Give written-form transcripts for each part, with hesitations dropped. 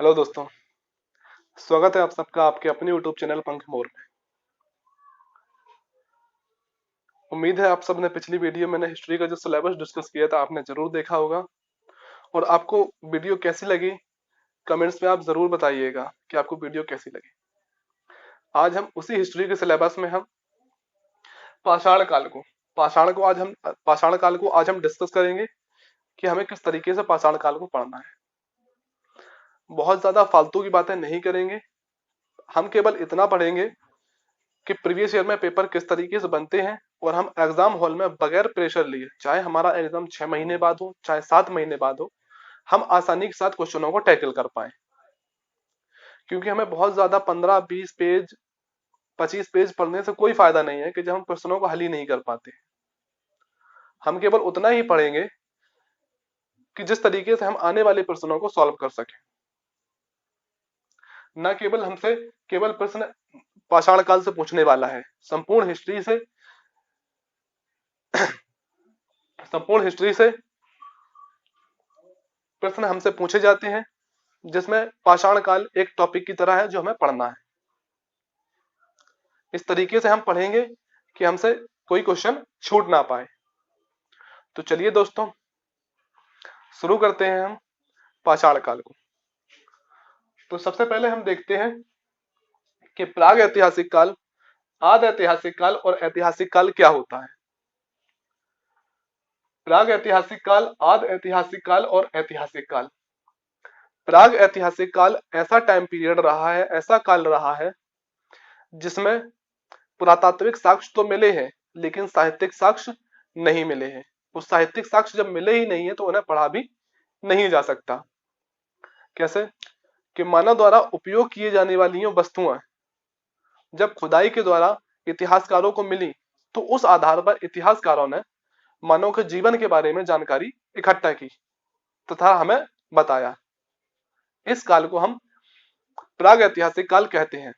Hello दोस्तों, स्वागत है आप सबका आपके अपने यूट्यूब चैनल पंख मोर में। उम्मीद है आप सब ने पिछली वीडियो मैंने हिस्ट्री का जो सिलेबस डिस्कस किया था आपने जरूर देखा होगा। और आपको वीडियो कैसी लगी कमेंट्स में आप जरूर बताइएगा कि आपको वीडियो कैसी लगी। आज हम उसी हिस्ट्री के सिलेबस में हम पाषाण काल को पाषाण काल को आज हम डिस्कस करेंगे कि हमें किस तरीके से पाषाण काल को पढ़ना है। बहुत ज्यादा फालतू की बातें नहीं करेंगे, हम केवल इतना पढ़ेंगे कि प्रीवियस ईयर में पेपर किस तरीके से बनते हैं और हम एग्जाम हॉल में बगैर प्रेशर लिए, चाहे हमारा एग्जाम 6 महीने बाद हो चाहे 7 महीने बाद हो, हम आसानी के साथ क्वेश्चनों को टैकल कर पाए। क्योंकि हमें बहुत ज्यादा 15-20 पेज 25 पेज पढ़ने से कोई फायदा नहीं है कि जब हम क्वेश्चनों को हल ही नहीं कर पाते। हम केवल उतना ही पढ़ेंगे कि जिस तरीके से हम आने वाले प्रश्नों को सॉल्व कर सके। न केवल हमसे केवल प्रश्न पाषाण काल से पूछने वाला है, संपूर्ण हिस्ट्री से प्रश्न हमसे पूछे जाते हैं, जिसमें पाषाण काल एक टॉपिक की तरह है जो हमें पढ़ना है। इस तरीके से हम पढ़ेंगे कि हमसे कोई क्वेश्चन छूट ना पाए। तो चलिए दोस्तों, शुरू करते हैं हम पाषाण काल को। तो सबसे पहले हम देखते हैं कि प्राग ऐतिहासिक काल, आद ऐतिहासिक काल और ऐतिहासिक काल क्या होता है। प्राग ऐतिहासिक काल, आद ऐतिहासिक काल और ऐतिहासिक काल। प्राग ऐतिहासिक काल ऐसा टाइम पीरियड रहा है, ऐसा काल रहा है जिसमें पुरातात्विक साक्ष्य तो मिले हैं लेकिन साहित्यिक साक्ष्य नहीं मिले हैं। उस साहित्यिक साक्ष्य जब मिले ही नहीं है तो उन्हें पढ़ा भी नहीं जा सकता। कैसे कि मानव द्वारा उपयोग किए जाने वाली वस्तुएं जब खुदाई के द्वारा इतिहासकारों को मिली तो उस आधार पर इतिहासकारों ने मानव के जीवन के बारे में जानकारी इकट्ठा की तथा हमें बताया। इस काल को हम प्राग ऐतिहासिक काल कहते हैं।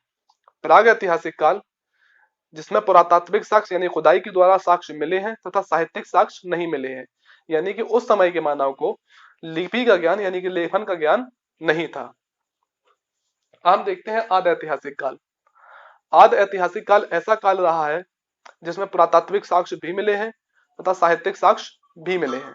प्राग ऐतिहासिक काल जिसमें पुरातात्विक साक्ष्य यानी खुदाई के द्वारा साक्ष्य मिले हैं तथा साहित्यिक साक्ष्य नहीं मिले हैं, यानी कि उस समय के मानव को लिपि का ज्ञान यानी कि लेखन का ज्ञान नहीं था। हम देखते हैं आद ऐतिहासिक काल। आद ऐतिहासिक काल ऐसा काल रहा है जिसमें पुरातात्विक साक्ष्य भी मिले हैं तथा साहित्यिक साक्ष्य भी मिले हैं,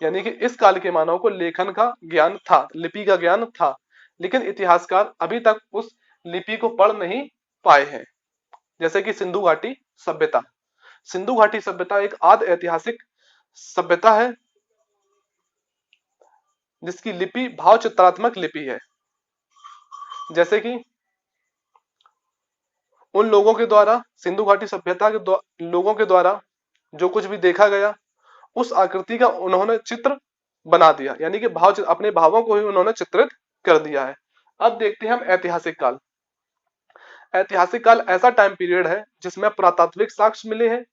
यानी कि इस काल के मानव को लेखन का ज्ञान था, लिपि का ज्ञान था, लेकिन इतिहासकार अभी तक उस लिपि को पढ़ नहीं पाए हैं। जैसे कि सिंधु घाटी सभ्यता। सिंधु घाटी सभ्यता एक आद ऐतिहासिक सभ्यता है जिसकी लिपि भाव चित्रात्मक लिपि है। जैसे कि उन लोगों के द्वारा, सिंधु घाटी सभ्यता के लोगों के द्वारा जो कुछ भी देखा गया उस आकृति का उन्होंने चित्र बना दिया, यानी कि अपने भावों को ही उन्होंने चित्रित कर दिया है। अब देखते हैं हम ऐतिहासिक काल। ऐतिहासिक काल ऐसा टाइम पीरियड है जिसमें पुरातात्विक साक्ष्य मिले हैं,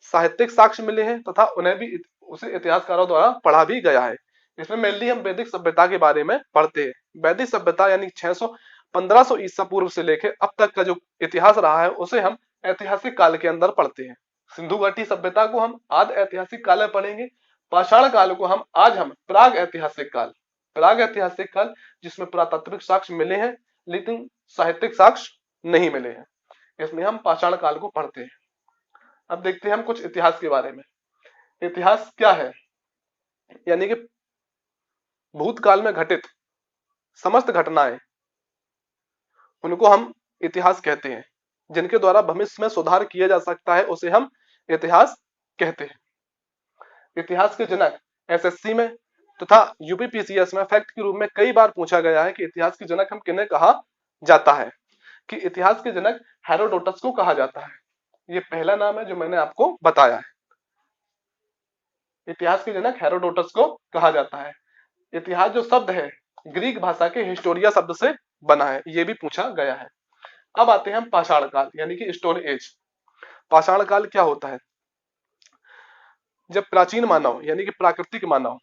साहित्यिक साक्ष्य मिले हैं तथा उन्हें भी उसे इतिहासकारों द्वारा पढ़ा भी गया है। इसमें मेनली हम वैदिक सभ्यता के बारे में पढ़ते हैं। वैदिक सभ्यता यानी 600-1500 ईसा पूर्व से लेकर अब तक का जो इतिहास रहा है उसे हम ऐतिहासिक काल के अंदर पढ़ते हैं। सिंधु घाटी सभ्यता को हम आद ऐतिहासिक काल में पढ़ेंगे। पाषाण काल को हम प्राग ऐतिहासिक काल जिसमें पुरातात्विक साक्ष्य मिले हैं लेकिन साहित्यिक साक्ष्य नहीं मिले हैं, इसमें हम पाषाण काल को पढ़ते हैं। अब देखते हैं हम कुछ इतिहास के बारे में। इतिहास क्या है, यानी कि भूतकाल में घटित समस्त घटनाएं, उनको हम इतिहास कहते हैं। जिनके द्वारा भविष्य में सुधार किया जा सकता है उसे हम इतिहास कहते हैं। इतिहास के जनक एसएससी में तथा यूपीपीसीएस में फैक्ट के रूप में कई बार पूछा गया है कि इतिहास के जनक हम किन्हें कहा जाता है, कि इतिहास के जनक हेरोडोटस को कहा जाता है। ये पहला नाम है जो मैंने आपको बताया है। इतिहास के जनक हेरोडोटस को कहा जाता है। इतिहास जो शब्द है ग्रीक भाषा के हिस्टोरिया शब्द से बना है, ये भी पूछा गया है। अब आते हैं हम पाषाण काल यानी कि स्टोन एज। पाषाण काल क्या होता है, जब प्राचीन मानव यानी कि प्राकृतिक मानव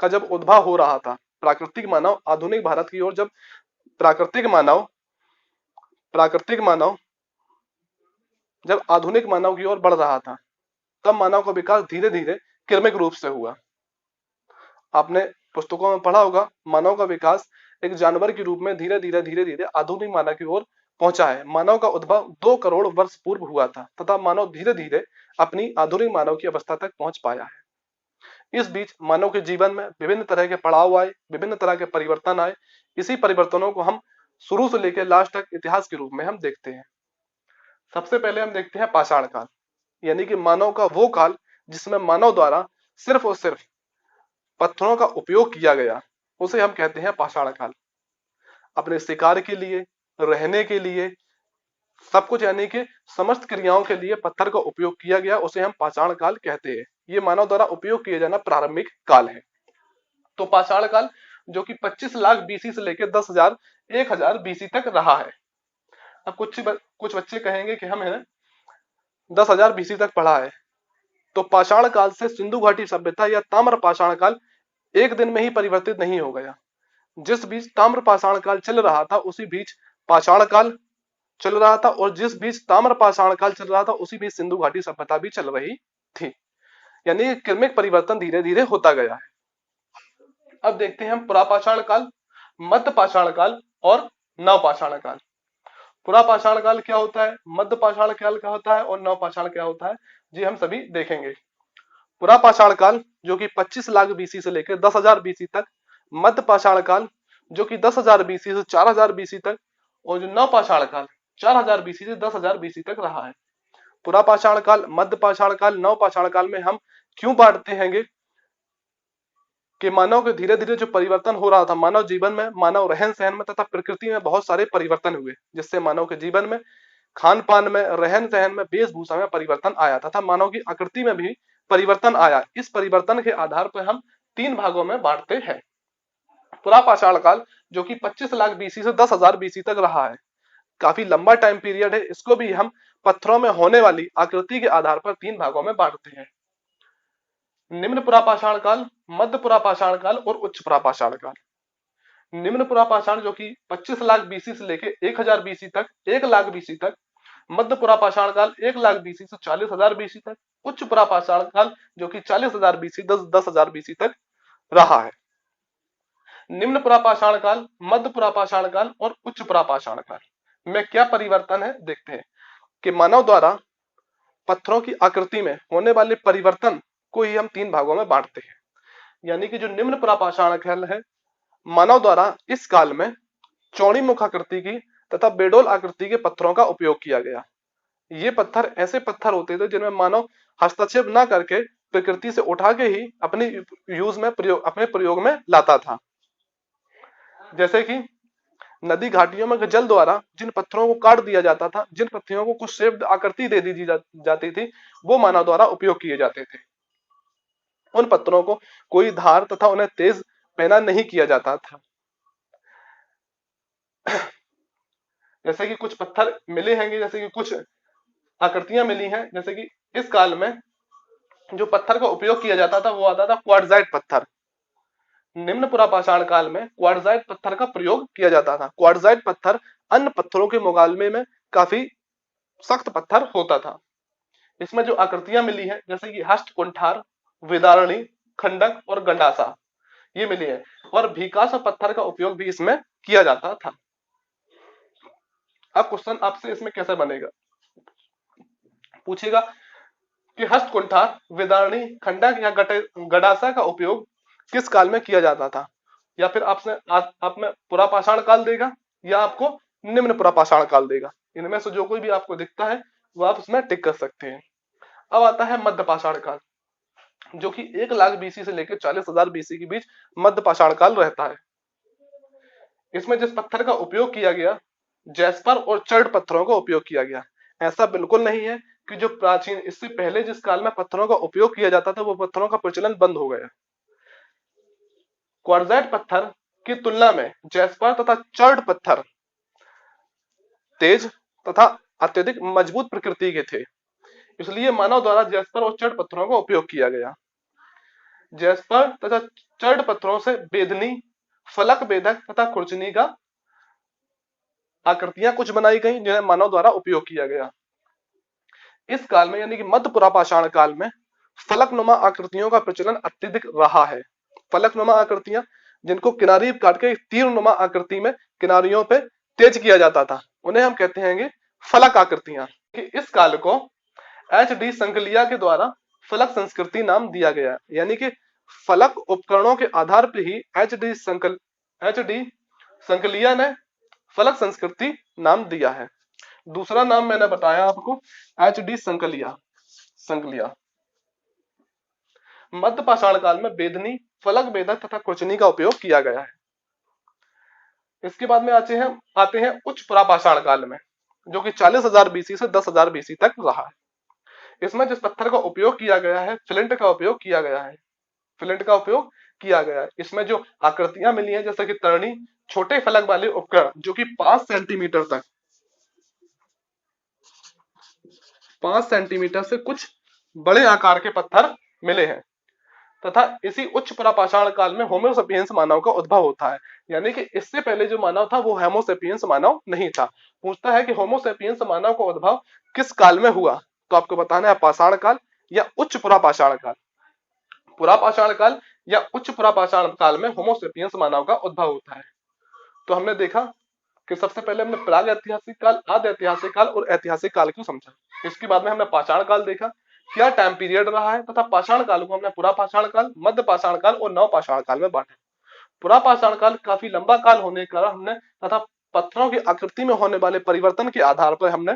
का जब उद्भव हो रहा था, प्राकृतिक मानव आधुनिक भारत की ओर जब प्राकृतिक मानव जब आधुनिक मानव की ओर बढ़ रहा था, तब मानव का विकास धीरे धीरे क्रमिक रूप से हुआ। आपने पुस्तकों में पढ़ा होगा मानव का विकास एक जानवर के रूप में धीरे धीरे आधुनिक मानव की ओर पहुंचा है। मानव का उद्भव 2 करोड़ वर्ष पूर्व हुआ था तथा मानव धीरे धीरे अपनी आधुनिक मानव की अवस्था तक पहुंच पाया है। इस बीच मानव के जीवन में विभिन्न तरह के पड़ाव आए, विभिन्न तरह के परिवर्तन आए। इसी परिवर्तनों को हम शुरू से लेकर लास्ट तक इतिहास के रूप में हम देखते हैं। सबसे पहले हम देखते हैं पाषाण काल, यानी कि मानव का वो काल जिसमें मानव द्वारा सिर्फ और सिर्फ पत्थरों का उपयोग किया गया, उसे हम कहते हैं पाषाण काल। अपने शिकार के लिए, रहने के लिए, सब कुछ यानी कि समस्त क्रियाओं के लिए पत्थर का उपयोग किया गया, उसे हम पाषाण काल कहते हैं। ये मानव द्वारा उपयोग किया जाना प्रारंभिक काल है। तो पाषाण काल जो कि 25 लाख बीसी से लेकर 10,000 बीसी तक रहा है। अब कुछ बच्चे कहेंगे कि हमें 10,000 बीसी तक पढ़ा है, तो पाषाण काल से सिंधु घाटी सभ्यता या ताम्र पाषाण काल एक दिन में ही परिवर्तित नहीं हो गया। जिस बीच ताम्र पाषाण काल चल रहा था उसी बीच पाषाण काल चल रहा था, और जिस बीच ताम्र पाषाण काल चल रहा था उसी बीच सिंधु घाटी सभ्यता भी चल रही थी। यानी क्रमिक परिवर्तन धीरे धीरे होता गया है। अब देखते हैं हम पुरापाषाण काल, मध्य पाषाण काल और नवपाषाण काल। पुरापाषाण काल क्या होता है, मध्य पाषाण काल क्या होता है और नवपाषाण क्या होता है, जी हम सभी देखेंगे। पुरापाषाण काल जो कि 25 लाख बीसी से लेकर 10,000 बीसी तक, मध्य पाषाण काल जो कि 10,000 बीसी से 4,000 बीसी तक, और जो नवपाषाण काल 4,000 बीसी से 10,000 बीसी तक रहा है। पुरापाषाण काल, मध्य पाषाण काल, नवपाषाण काल में हम क्यों बांटते हैं कि मानव के धीरे धीरे जो परिवर्तन हो रहा था मानव जीवन में, मानव रहन सहन में तथा प्रकृति में बहुत सारे परिवर्तन हुए, जिससे मानव के जीवन में, खान पान में, रहन सहन में, वेशभूषा में परिवर्तन आया तथा मानव की आकृति में भी परिवर्तन आया। इस परिवर्तन के आधार पर हम 3 भागों में बांटते हैं। पुरापाषाण काल जो कि 25 लाख बीसी से 10,000 बीसी तक रहा है, काफी लंबा टाइम पीरियड है। इसको भी हम पत्थरों में होने वाली आकृति के आधार पर 3 भागों में बांटते हैं। निम्न पुरापाषाण काल, मध्य पुरापाषाण काल और उच्च पुरापाषाण काल। निम्न पुरापाषाण जो कि 25 लाख बीसी से लेकर 1,000 बीसी तक, 1 लाख बीसी तक। मध्य पुरापाषाण काल 1 लाख बीसी से 40,000 बीसी तक। उच्च पुरापाषाण काल जो कि 40,000 बीसी 10,000 बीसी तक रहा है। निम्न पुरापाषाण काल, मध्य पुरापाषाण काल और उच्च पुरापाषाण काल में क्या परिवर्तन है देखते हैं कि मानव द्वारा पत्थरों की आकृति में होने वाले परिवर्तन को ही हम 3 भागों में बांटते हैं। यानी कि जो निम्न पुरापाषाण काल है, मानव द्वारा इस काल में चौड़ी मुख आकृति की तथा बेडोल आकृति के पत्थरों का उपयोग किया गया। ये पत्थर ऐसे पत्थर होते थे जिनमें मानव हस्तक्षेप न करके प्रकृति से उठा के ही अपने प्रयोग में लाता था। जैसे कि नदी घाटियों में जल द्वारा जिन पत्थरों को काट दिया जाता था, जिन पत्थरों को कुछ शेप्ड आकृति दे दी जाती थी, वो मानव द्वारा उपयोग किए जाते थे। उन पत्थरों को कोई धार तथा उन्हें तेज पहना नहीं किया जाता था। जैसे कि कुछ पत्थर मिले हैं, जैसे कि कुछ आकृतियां मिली हैं, जैसे कि इस काल में जो पत्थर का उपयोग किया जाता था वो आता था क्वार्टजाइट पत्थर। निम्न पुरापाषाण काल में क्वार्टजाइट पत्थर का प्रयोग किया जाता था। क्वार्टजाइट पत्थर अन्य पत्थरों के मुकाबले में काफी सख्त पत्थर होता था। इसमें जो आकृतियां मिली हैं जैसे कि हस्त कुंठार, विदारणी, खंडक और गंडासा, ये मिली है। और भीकासा पत्थर का उपयोग भी इसमें किया जाता था। अब क्वेश्चन आपसे इसमें कैसे बनेगा, पूछेगा कि हस्त कुंठार, विदारणी, खंडक या गंडासा का उपयोग किस काल में किया जाता था, या फिर आप में पुरापाषाण काल देगा या आपको निम्न पुरापाषाण काल देगा। इनमें से जो कोई भी आपको दिखता है वो आप उसमें टिक कर सकते हैं। अब आता है मध्य पाषाण काल जो कि 1 लाख बीसी से लेकर 40,000 बीसी के बीच मध्य पाषाण काल रहता है। इसमें जिस पत्थर का उपयोग किया गया, जैस्पर और चर्ड पत्थरों का उपयोग किया गया। ऐसा बिल्कुल नहीं है कि जो प्राचीन इससे पहले जिस काल में पत्थरों का उपयोग किया जाता था वो पत्थरों का प्रचलन बंद हो गया। क्वार्टजाइट पत्थर की तुलना में जैस्पर तथा चर्ड पत्थर तेज तथा अत्यधिक मजबूत प्रकृति के थे, इसलिए मानव द्वारा जैस्पर और चर्ड पत्थरों का उपयोग किया गया। जैस्पर तथा चर्ड पत्थरों से बेदनी, फलक भेदक तथा खुरचनी का आकृतियां कुछ बनाई गई जिन्हें मानव द्वारा उपयोग किया गया। इस काल में यानी कि मध्य पुरापाषाण काल में फलकनुमा आकृतियों का प्रचलन अत्यधिक रहा है। फलकनुमा आकृतियां जिनको किनारी काट के तीरनुमा आकृति में किनारियों पे तेज किया जाता था, उन्हें हम कहते हैं फलक आकृतियां। कि इस काल को एच डी संकलिया के द्वारा फलक संस्कृति नाम दिया गया, यानी कि फलक उपकरणों के आधार पर ही एच डी संकलिया ने फलक संस्कृति नाम दिया है। दूसरा नाम मैंने बताया आपको एच डी संकलिया। मध्य पाषाण काल में बेदनी, फलक भेदक तथा कुचनी का उपयोग किया गया है। इसके बाद में आते हैं उच्च पुरापाषाण काल में, जो कि 40,000 बीसी से 10,000 बीसी तक रहा है। इसमें जिस पत्थर का उपयोग किया गया है, फ्लिंट का उपयोग किया गया है। इसमें जो आकृतियां मिली हैं, जैसे कि तरणी, छोटे फलक वाले उपकरण जो कि 5 सेंटीमीटर से कुछ बड़े आकार के पत्थर मिले हैं। तथा इसी उच्च पुरापाषाण काल में होमो सेपियंस मानव का उद्भव होता है, यानी कि इससे पहले जो मानव था वो होमो सेपियंस मानव नहीं था। पूछता है कि होमो सेपियंस मानव का उद्भव किस काल में हुआ, तो आपको बताना है पाषाण काल या उच्च पुरापाषाण काल। पुरापाषाण काल या उच्च पुरापाषाण काल में होमो सेपियंस मानव का उद्भव होता है। तो हमने देखा कि सबसे पहले हमने प्राग ऐतिहासिक काल, आदि ऐतिहासिक काल और ऐतिहासिक काल को समझा। इसके बाद में हमने पाषाण काल देखा, क्या टाइम पीरियड रहा है, तथा पाषाण काल को हमने पुरापाषाण काल, मध्य पाषाण काल और नवपाषाण काल में बांटा। पुरापाषाण काल काफी लंबा काल होने के कारण हमने तथा पत्थरों की आकृति में होने वाले परिवर्तन के आधार पर हमने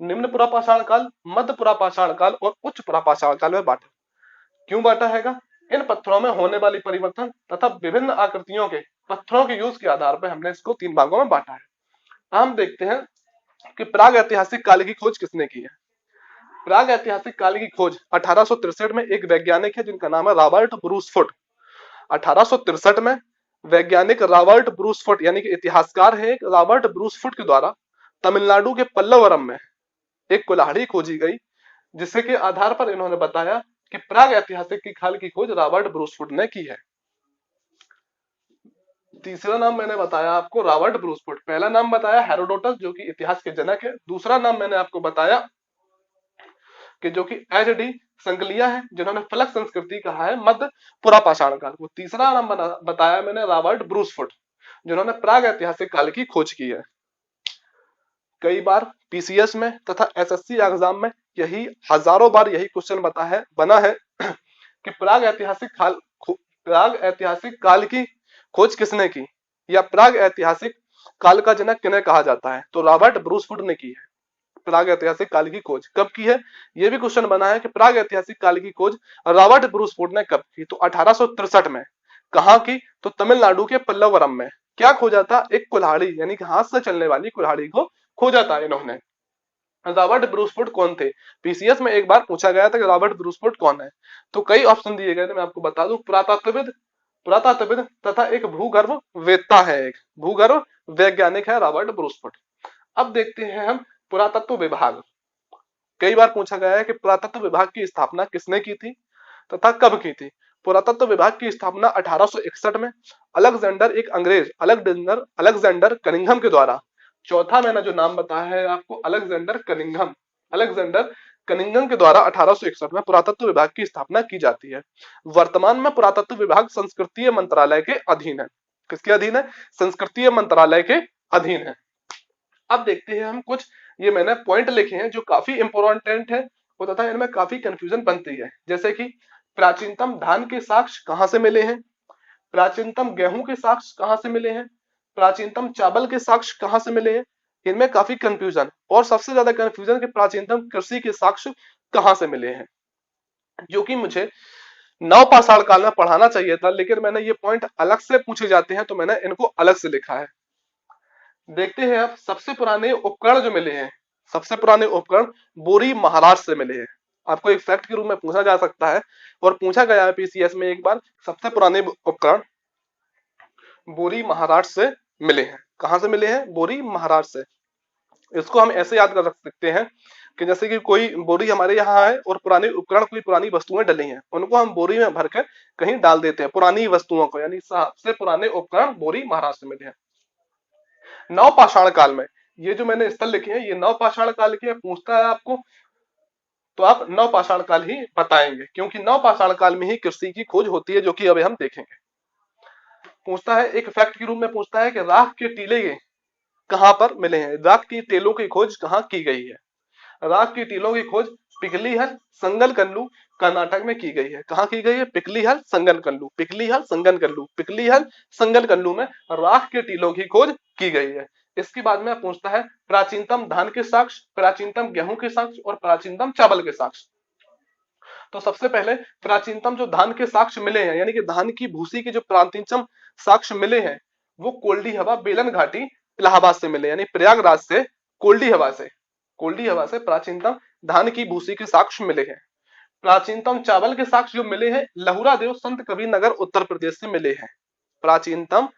निम्न पुरापाषाण काल, मध्य पुरापाषाण काल और उच्च पुरापाषाण काल में बांटा। क्यों बांटा हैगा? इन पत्थरों में होने वाली परिवर्तन तथा विभिन्न आकृतियों के पत्थरों के यूज के आधार पर हमने इसको 3 भागों में बांटा है। हम देखते हैं कि प्राग ऐतिहासिक काल की खोज किसने की है। प्राग ऐतिहासिक काल की खोज 1863 में एक वैज्ञानिक है जिनका नाम है रॉबर्ट ब्रूस फुट। 1863 में वैज्ञानिक रॉबर्ट ब्रूस फुट यानी कि इतिहासकार है रॉबर्ट ब्रूस फुट के द्वारा तमिलनाडु के पल्लवरम में एक कुल्हाड़ी खोजी गई, जिसके के आधार पर इन्होंने बताया कि प्राग ऐतिहासिक की काल की खोज रॉबर्ट ब्रूस फुट ने की है। तीसरा नाम मैंने बताया आपको रॉबर्ट ब्रूस फुट। पहला नाम बताया हेरोडोटस जो कि इतिहास के जनक है। दूसरा नाम मैंने आपको बताया कि जो कि एच डी संकलिया है, जिन्होंने फलक संस्कृति कहा है मध्य पुरापाषाण काल को। तीसरा नाम बताया मैंने रॉबर्ट ब्रूस फुट, जिन्होंने प्राग ऐतिहासिक काल की खोज की है। कई बार पीसीएस में तथा एसएससी एग्जाम में यही हजारों बार यही क्वेश्चन बना है कि प्राग ऐतिहासिक काल की खोज किसने की, या प्राग ऐतिहासिक काल का जनक किन्हें कहा जाता है, तो रॉबर्ट ब्रूस फुट ने की है। प्राग ऐतिहासिक काल की खोज कब की है, यह भी क्वेश्चन बना है कि प्राग ऐतिहासिक काल की खोज रॉबर्ट ब्रूस फुट ने कब की, तो 1863 में। कहां की, तो तमिलनाडु के पल्लवरम में। क्या खोजा था, एक कुल्हाड़ी यानी कि हाथ से चलने वाली कुल्हाड़ी को खोजा था इन्होंने। रॉबर्ट ब्रूस फुट कौन थे, पीसीएस में एक बार पूछा गया था कि रॉबर्ट ब्रूस फुट कौन है, तो कई ऑप्शन दिए गए थे। मैं आपको बता दूं, पुरातत्वविद तथा एक भूगर्भ वेत्ता है, एक भूगर्भ वैज्ञानिक है रॉबर्ट ब्रूस फुट। अब देखते हैं हम पुरातत्व विभाग। कई बार पूछा गया है कि पुरातत्व विभाग की स्थापना किसने की थी तथा कब की थी। पुरातत्व विभाग की स्थापना 1861 में अलेक्जेंडर, एक अंग्रेज अलेक्जेंडर कनिंघम के द्वारा। चौथा मैंने जो नाम बताया है आपको अलेक्जेंडर कनिंघम के द्वारा 1861 में पुरातत्व विभाग की स्थापना की जाती है। वर्तमान में पुरातत्व विभाग संस्कृतीय मंत्रालय के अधीन है। किसके अधीन है, संस्कृतीय मंत्रालय के अधीन है। अब देखते हैं हम कुछ, ये मैंने पॉइंट लिखे हैं जो काफी इंपॉर्टेंट है और तथा इनमें काफी कंफ्यूजन बनती है। जैसे कि प्राचीनतम धान के साक्ष्य कहां से मिले हैं, प्राचीनतम गेहूं के साक्ष्य कहां से मिले हैं, प्राचीनतम चावल के साक्ष्य कहां से मिले हैं, इनमें काफी कंफ्यूजन। और सबसे ज्यादा कंफ्यूजन कि प्राचीनतम कृषि के साक्ष्य कहां से मिले हैं, जो कि मुझे नवपाषाण काल में पढ़ाना चाहिए था, लेकिन मैंने ये पॉइंट अलग से पूछे जाते हैं तो मैंने इनको अलग से लिखा है। देखते हैं अब सबसे पुराने उपकरण जो मिले हैं। सबसे पुराने उपकरण बोरी महाराष्ट्र से मिले हैं। आपको एक फैक्ट के रूप में पूछा जा सकता है और पूछा गया है पीसीएस में एक बार, सबसे पुराने उपकरण बोरी महाराष्ट्र से मिले हैं। कहां से मिले हैं, बोरी महाराष्ट्र से। इसको हम ऐसे याद कर सकते हैं कि जैसे कि कोई बोरी हमारे यहाँ है और पुराने उपकरण, कोई पुरानी वस्तुएं डली हैं, उनको हम बोरी में भरकर कहीं डाल देते हैं, पुरानी वस्तुओं को, यानी सबसे पुराने उपकरण बोरी महाराष्ट्र में मिले हैं। नवपाषाण काल में, ये जो मैंने स्थल लिखे हैं ये नवपाषाण काल के, पूछता है आपको तो आप नवपाषाण काल ही बताएंगे, क्योंकि नवपाषाण काल में ही कृषि की खोज होती है, जो कि अभी हम देखेंगे। पूछता है, एक फैक्ट के रूप में पूछता है कि राख के टीले कहाँ पर मिले हैं, राख की टेलों की खोज कहाँ की गई है। राख की टीलों की खोज पिकलीहल संगनकल्लू कर्नाटक में की गई है। कहाँ की गई है? पिकलीहल संगनकल्लू, पिकलीहल संगनकल्लू, पिकलीहल संगनकल्लू में राख के टीलों की खोज की गई है। इसके बाद में पूछता है प्राचीनतम धान के साक्ष्य, प्राचीनतम गेहूं के साक्ष्य और प्राचीनतम चावल के साक्ष्य। तो सबसे पहले प्राचीनतम जो धान के साक्ष्य मिले हैं, यानी कि धान की भूसी के जो प्राचीनतम साक्ष्य मिले हैं, वो कोल्डी हवा बेलन घाटी इलाहाबाद से मिले, यानी प्रयागराज से कोल्डी हवा से प्राचीनतम धान की भूसी के साक्ष्य मिले हैं। प्राचीनतम चावल के साक्ष्य जो मिले हैं लहुरा देव संत कबीर नगर उत्तर प्रदेश से मिले हैं। प्राचीनतम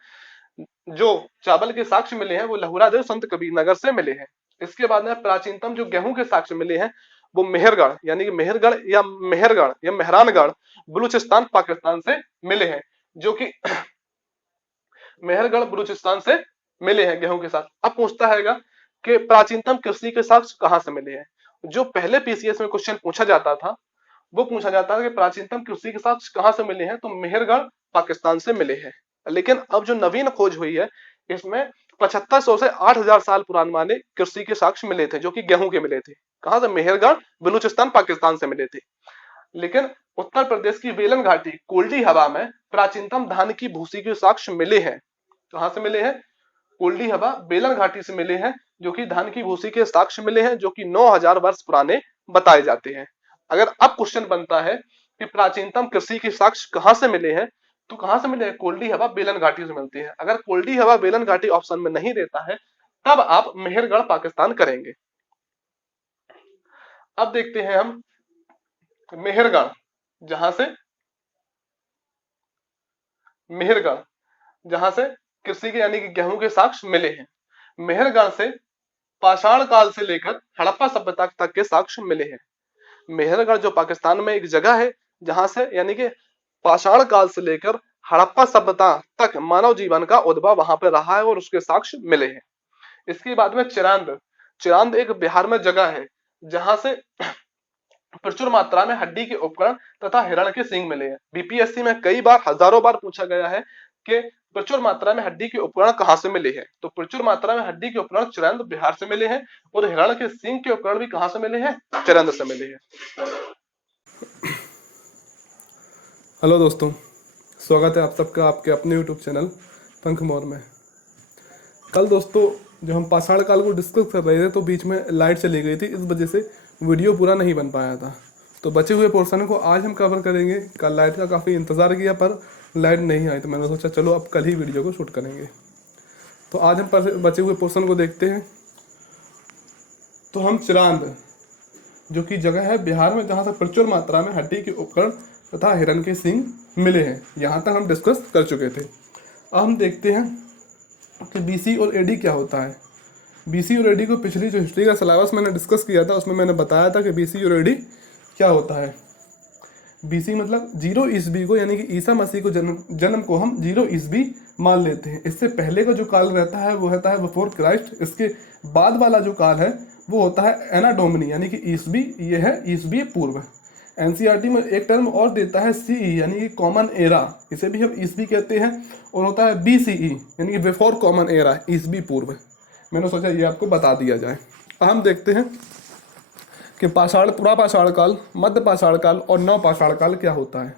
जो चावल के साक्ष्य मिले हैं वो लहुरा देव संत कबीर नगर से मिले हैं। इसके बाद में प्राचीनतम जो गेहूं के साक्ष्य मिले हैं वो मेहरगढ़ यानी कि मेहरगढ़ या मेहरानगढ़ बलूचिस्तान पाकिस्तान से मिले हैं, जो कि मेहरगढ़ बलूचिस्तान से मिले हैं गेहूं के साथ। अब पूछता है कि प्राचीनतम कृषि के साक्ष्य कहां से मिले हैं। जो पहले पीसीएस में क्वेश्चन पूछा जाता था वो पूछा जाता है कि प्राचीनतम कृषि के साक्ष्य कहां से मिले हैं, तो मेहरगढ़ पाकिस्तान से मिले हैं। लेकिन अब जो नवीन खोज हुई है इसमें 7500 से 8000 साल पुराने कृषि के साक्ष्य मिले थे, जो कि गेहूं के मिले थे। कहां से? मेहरगढ़ बलूचिस्तान पाकिस्तान से मिले थे। लेकिन उत्तर प्रदेश की बेलन घाटी कोल्डी हवा में प्राचीनतम धान की भूसी के साक्ष्य मिले हैं। कहां से मिले हैं? कोल्डी हवा बेलन घाटी से मिले हैं, जो कि धान की भूसी के साक्ष्य मिले हैं, जो कि 9000 वर्ष पुराने बताए जाते हैं। अगर अब क्वेश्चन बनता है कि प्राचीनतम कृषि के साक्ष्य कहां से मिले हैं, तो कहां से मिले हैं? कोल्डी हवा बेलन घाटी से मिलती है। अगर कोल्डी हवा बेलन घाटी ऑप्शन में नहीं देता है तब आप मेहरगढ़ पाकिस्तान करेंगे। अब देखते हैं हम मेहरगढ़, जहां से कृषि के यानी कि गेहूं के साक्ष्य मिले हैं। मेहरगढ़ से पाषाण काल से लेकर हड़प्पा सभ्यता तक के साक्ष्य मिले हैं। मेहरगढ़ जो पाकिस्तान में एक जगह है जहां से यानी कि पाषाण काल से लेकर हड़प्पा सभ्यता तक मानव जीवन का उद्भव वहां पर रहा है और उसके साक्ष्य मिले हैं। इसके बाद में चिरांद एक बिहार में जगह है जहां से प्रचुर मात्रा में हड्डी के उपकरण तथा हिरण के सींग मिले हैं। बीपीएससी में कई बार हजारों बार पूछा गया है कि प्रचुर मात्रा में हड्डी के उपकरण कहां से मिले हैं, तो प्रचुर मात्रा में हड्डी के उपकरण चिरंद बिहार से मिले हैं और हिरण के सींग के उपकरण भी कहां से मिले हैं? चिरंद से मिले हैं। हेलो दोस्तों, स्वागत है आप सबका आपके अपने यूट्यूब चैनल पंख मोर में। कल दोस्तों जब हम पाषाण काल को डिस्कस कर रहे थे तो बीच में लाइट चली गई थी, इस वजह से वीडियो पूरा नहीं बन पाया था। तो बचे हुए पोर्शन को आज हम कवर करेंगे। कल लाइट का काफ़ी इंतज़ार किया पर लाइट नहीं आई, तो मैंने सोचा चलो अब कल ही वीडियो को शूट करेंगे। तो आज हम बचे हुए पोर्शन को देखते हैं। तो हम चिरांद जो कि जगह है बिहार में जहाँ से प्रचुर मात्रा में हड्डी के उपकरण तथा हिरण के सींग मिले हैं, यहाँ तक हम डिस्कस कर चुके थे। अब हम देखते हैं कि बीसी और एडी क्या होता है। बीसी और एडी को पिछली जो हिस्ट्री का सिलेबस मैंने डिस्कस किया था उसमें मैंने बताया था कि बीसी और एडी क्या होता है। बीसी मतलब 0 ईस्वी को यानी कि ईसा मसीह को जन्म को हम 0 ईस्वी मान लेते हैं। इससे पहले का जो काल रहता है वो रहता है बिफोर क्राइस्ट। इसके बाद वाला जो काल है वो होता है एना डोमिनी यानी कि ईस्वी, ये है ईस्वी पूर्व। एनसीईआरटी में एक टर्म और देता है सीई यानी कि कॉमन एरा, इसे भी हम ईस्वी कहते हैं, और होता है बीसीई यानी कि बिफोर कॉमन एरा, ईस्वी पूर्व। मैंने सोचा ये आपको बता दिया जाए। हम देखते हैं कि पूरा पाषाण काल, मध्य पाषाण काल और नव पाषाण काल क्या होता है।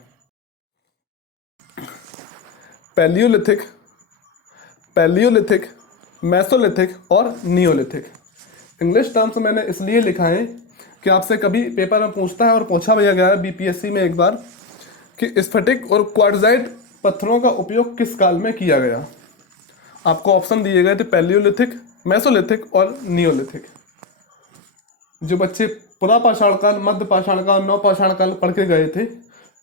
पैलियोलिथिक, मेसोलिथिक और नियोलिथिक। इंग्लिश टर्म्स मैंने इसलिए लिखा है कि आपसे कभी पेपर में पूछता है और पूछा भी गया है बीपीएससी में एक बार कि स्फटिक और क्वार्टजाइट पत्थरों का उपयोग किस काल में किया गया। आपको ऑप्शन दिए गए थे पैलियोलिथिक, मेसोलिथिक और नियोलिथिक। जो बच्चे पुरा पाषाण काल, मध्य पाषाण काल, नव पाषाण काल पढ़ के गए थे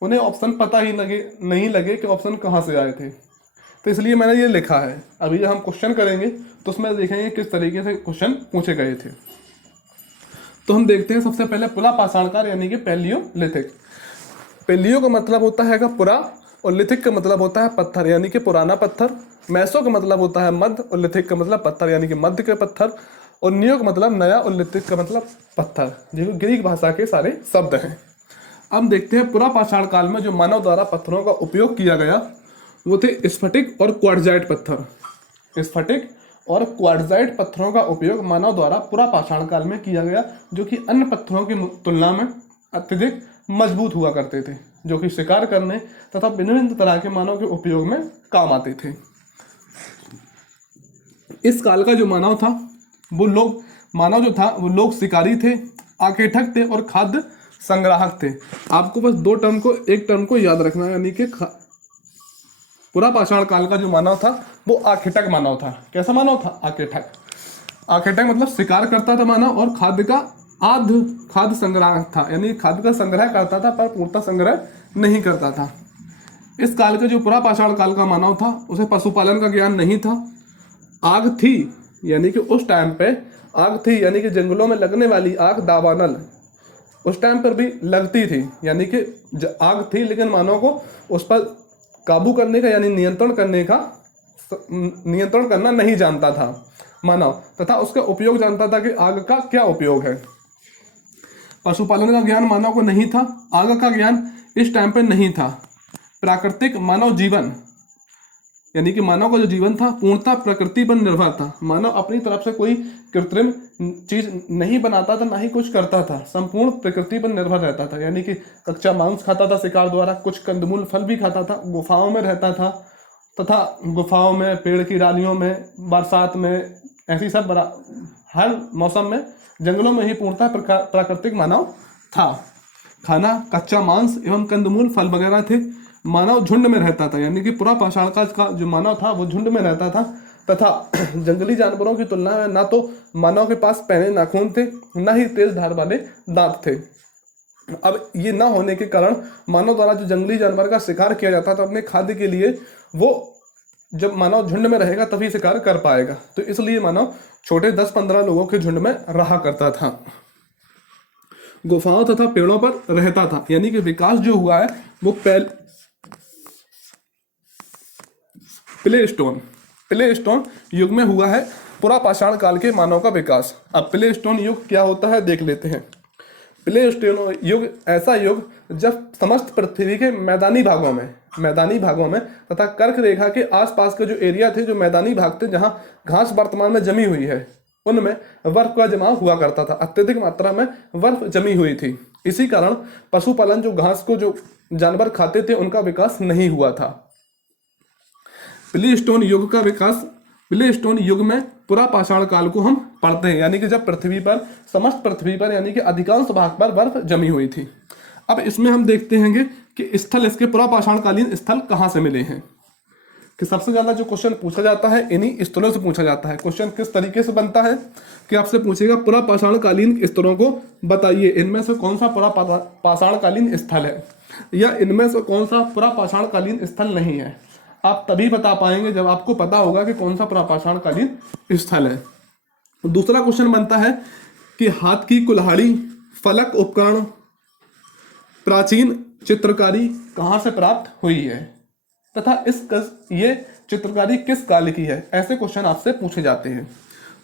उन्हें ऑप्शन पता ही नहीं लगे कि ऑप्शन कहाँ से आए थे, तो इसलिए मैंने ये लिखा है। अभी जब हम क्वेश्चन करेंगे तो उसमें देखेंगे किस तरीके से क्वेश्चन पूछे गए थे। तो हम देखते हैं सबसे पहले पुरा पाषाण काल यानी कि पैलियोलिथिक। पैलियो का मतलब होता है पुरा और लिथिक का मतलब होता है पत्थर यानी कि पुराना पत्थर। मैसो का मतलब होता है मध्य और लिथिक का मतलब पत्थर यानी कि मध्य के पत्थर, और नियो का मतलब नया और लिथिक का मतलब पत्थर, जो ग्रीक भाषा के सारे शब्द हैं। अब देखते हैं पुरा पाषाण काल में जो मानव द्वारा पत्थरों का उपयोग किया गया वो थे स्फटिक और क्वार्ट्जाइट पत्थर। स्फटिक और क्वार्ट्जाइट पत्थरों का उपयोग मानव द्वारा पुरा पाषाण काल में किया गया, जो कि अन्य पत्थरों की तुलना में अत्यधिक मजबूत हुआ करते थे, जो कि शिकार करने तथा विभिन्न तरह के मानव के उपयोग में काम आते थे। इस काल का जो मानव था वो लोग शिकारी थे, आकेठक थे और खाद्य संग्राहक थे। आपको बस एक टर्म को याद रखना है, यानी कि पुरा पाषाण काल का जो मानव था वो आकेठक मानव था। कैसा मानव था? आकेठक। आकेठक मतलब शिकार करता था मानव और खाद्य संग्राहक था, यानी खाद्य का संग्रह करता था पर पूर्णतः संग्रह नहीं करता था। इस काल का जो पुरा पाषाण काल का मानव था उसे पशुपालन का ज्ञान नहीं था। आग थी, यानी कि उस टाइम पे आग थी, यानी कि जंगलों में लगने वाली आग दावानल उस टाइम पर भी लगती थी, यानी कि आग थी लेकिन मानव को उस पर काबू करने का यानी नियंत्रण करना नहीं जानता था मानव, तथा उसका उपयोग जानता था कि आग का क्या उपयोग है। पशुपालन का ज्ञान मानव को नहीं था, आग का ज्ञान इस टाइम पे नहीं था। प्राकृतिक मानव जीवन, यानी कि मानव का जो जीवन था पूर्णतः प्रकृति पर निर्भर था। मानव अपनी तरफ से कोई कृत्रिम चीज नहीं बनाता था, ना ही कुछ करता था, संपूर्ण प्रकृति पर निर्भर रहता था। यानी कि कच्चा मांस खाता था शिकार द्वारा, कुछ कंदमूल फल भी खाता था, गुफाओं में रहता था, तथा गुफाओं में, पेड़ की डालियों में, बरसात में, ऐसी सब हर मौसम में जंगलों में ही पूर्णतः प्राकृतिक मानव था। खाना कच्चा मांस एवं कंदमूल फल वगैरह थे। मानव झुंड में रहता था, यानी कि पुरा पाषाण काल का जो मानव था वो झुंड में रहता था, तथा जंगली जानवरों की तुलना में ना तो मानव के पास पैने नाखून थे, ना ही तेज धार वाले दांत थे। अब ये ना होने के कारण मानव द्वारा जो जंगली जानवर का शिकार किया जाता था अपने खाद्य के लिए, वो जब मानव झुंड में रहेगा तभी शिकार कर पाएगा। तो इसलिए मानव छोटे 10-15 लोगों के झुंड में रहा करता था, गुफाओं तथा पेड़ों पर रहता था। यानी कि विकास जो हुआ है वो प्ले स्टोन युग में हुआ है पुरा पाषाण काल के मानव का विकास। अब प्ले स्टोन युग क्या होता है देख लेते हैं। प्ले स्टोन युग ऐसा युग जब समस्त पृथ्वी के मैदानी भागों में तथा कर्क रेखा के आसपास के जो एरिया थे, जो मैदानी भाग थे जहां घास वर्तमान में जमी हुई है, उनमें बर्फ का जमाव हुआ करता था। अत्यधिक मात्रा में बर्फ जमी हुई थी। इसी कारण पशुपालन, जो घास को जो जानवर खाते थे, उनका विकास नहीं हुआ था। प्ले स्टोन युग का विकास, प्ले स्टोन युग में पुरा पाषाण काल को हम पढ़ते हैं, यानी कि जब समस्त पृथ्वी पर यानी कि अधिकांश भाग पर बर्फ जमी हुई थी। अब इसमें हम देखते हैं कि स्थल, इसके पुरा पाषाण कालीन स्थल कहाँ से मिले हैं। कि सबसे ज्यादा जो क्वेश्चन पूछा जाता है इन्हीं स्थलों से पूछा जाता है। क्वेश्चन किस तरीके से बनता है कि आपसे पूछेगा पुरा पाषाण कालीन स्थलों को बताइए, इनमें से कौन सा पुरा पाषाण कालीन स्थल है, या इनमें से कौन सा पुरा पाषाण कालीन स्थल नहीं है। आप तभी बता पाएंगे जब आपको पता होगा कि कौन सा पुरा पाषाण कालीन स्थल है। दूसरा क्वेश्चन बनता है कि हाथ की कुल्हाड़ी, फलक उपकरण, प्राचीन चित्रकारी कहाँ से प्राप्त हुई है, तथा ये चित्रकारी किस काल की है। ऐसे क्वेश्चन आपसे पूछे जाते हैं।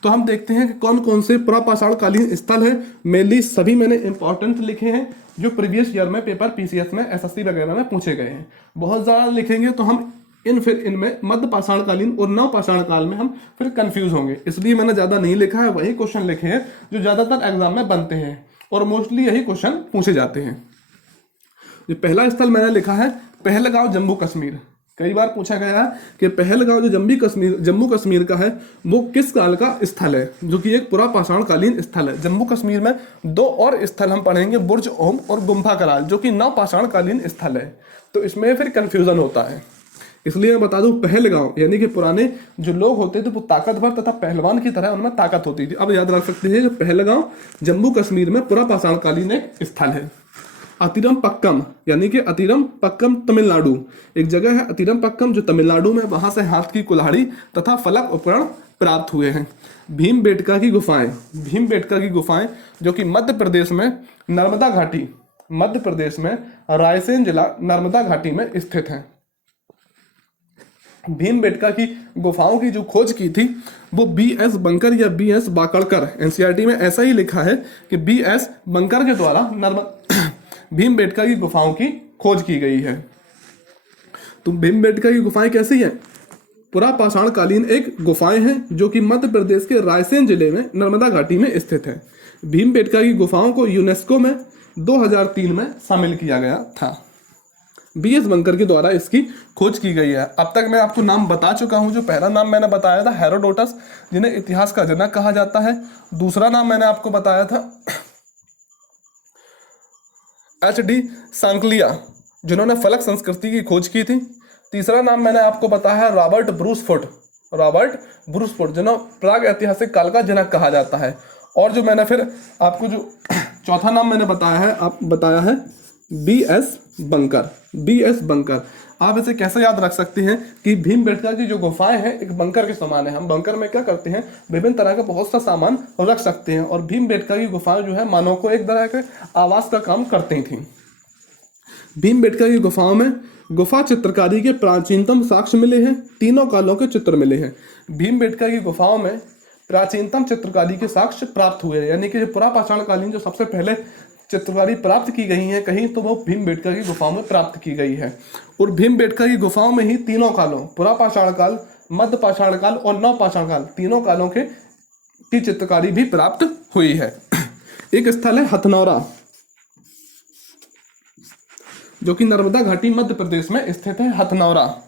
तो हम देखते हैं कि कौन कौन से पुरा पाषाण कालीन स्थल है। मेनली सभी मैंने इंपॉर्टेंट लिखे हैं जो प्रीवियस ईयर में पेपर पीसीएस में, एसएससी वगैरह में पूछे गए हैं। बहुत ज़्यादा लिखेंगे तो हम इनमें मध्य पाषाण कालीन और नव पाषाण काल में हम फिर कंफ्यूज होंगे, इसलिए मैंने ज़्यादा नहीं लिखा है। वही क्वेश्चन लिखे हैं जो ज़्यादातर एग्जाम में बनते हैं और मोस्टली यही क्वेश्चन पूछे जाते हैं। जो पहला स्थल मैंने लिखा है पहलगांव, जम्मू कश्मीर। कई बार पूछा गया है कि पहलगांव जो जम्मू कश्मीर का है वो किस काल का स्थल है, जो कि एक पुरा पाषाण कालीन स्थल है। जम्मू कश्मीर में 2 और स्थल हम पढ़ेंगे, बुर्ज ओम और गुम्फा कराल, जो कि नव पाषाण कालीन स्थल है। तो इसमें फिर कंफ्यूजन होता है, इसलिए मैं बता दूं पहलगांव यानी कि पुराने जो लोग होते थे वो ताकतवर तथा पहलवान की तरह उनमें ताकत होती थी। अब याद रख सकते हैं जो पहलगांव जम्मू कश्मीर में पुरा पाषाण कालीन एक स्थल है। अतिरम पक्कम यानी कि अतिरम पक्कम तमिलनाडु, एक जगह है अतिरम पक्कम जो तमिलनाडु में, वहां से हाथ की कुल्हाड़ी तथा फलक उपकरण प्राप्त हुए हैं। भीमबेटका की गुफाएं जो कि मध्य प्रदेश में नर्मदा घाटी, मध्य प्रदेश में रायसेन जिला नर्मदा घाटी में स्थित है। भीमबेटका की गुफाओं की जो खोज की थी वो BS बंकर या BS बाकड़कर, एनसीईआरटी में ऐसा ही लिखा है कि BS बंकर के द्वारा भीमबेटका की गुफाओं की खोज की गई है। तो भीमबेटका की गुफाएं कैसी हैं? पुरापाषाण कालीन एक गुफाएं हैं जो कि मध्य प्रदेश के रायसेन जिले में नर्मदा घाटी में स्थित है। भीमबेटका की गुफाओं को यूनेस्को में 2003 में शामिल किया गया था। बीएस बंकर के द्वारा इसकी खोज की गई है। अब तक मैं आपको नाम बता चुका हूं। जो पहला नाम मैंने बताया था हेरोडोटस, जिन्हें इतिहास का जनक कहा जाता है। दूसरा नाम मैंने आपको बताया था एच.डी. सांकलिया, जिन्होंने फलक संस्कृति की खोज की थी। तीसरा नाम मैंने आपको बताया है रॉबर्ट ब्रूसफुट, जिन्हें प्राग ऐतिहासिक काल का जनक कहा जाता है। और जो मैंने फिर आपको जो चौथा नाम मैंने बताया है बीएस बंकर। आप इसे कैसे याद रख सकते हैं कि भीमबेटका की जो गुफाएं हैं एक बंकर के समान है। हम बंकर में क्या करते हैं, विभिन्न तरह का बहुत सा सामान रख सकते हैं, और भीमबेटका की गुफाएं जो है मानव को एक तरह के आवास का काम करती थी। भीमबेटका की गुफाओं में गुफा चित्रकारी के प्राचीनतम साक्ष्य मिले हैं। तीनों कालों के चित्र मिले हैं। भीमबेटका की गुफाओं में प्राचीनतम चित्रकारी के साक्ष्य प्राप्त हुए हैं, यानी कि पुरापाषाण कालीन जो सबसे पहले चित्रकारी प्राप्त की गई है कहीं, तो वो भीमबेटका की गुफाओं में प्राप्त की गई है। और भीमबेटका की गुफाओं में ही तीनों कालों, पुरापाषाण काल, मध्य पाषाण काल और नवपाषाण काल, तीनों कालों की चित्रकारी भी प्राप्त हुई है। एक स्थल है हथनौरा, जो कि नर्मदा घाटी मध्य प्रदेश में स्थित है। हथनौरा,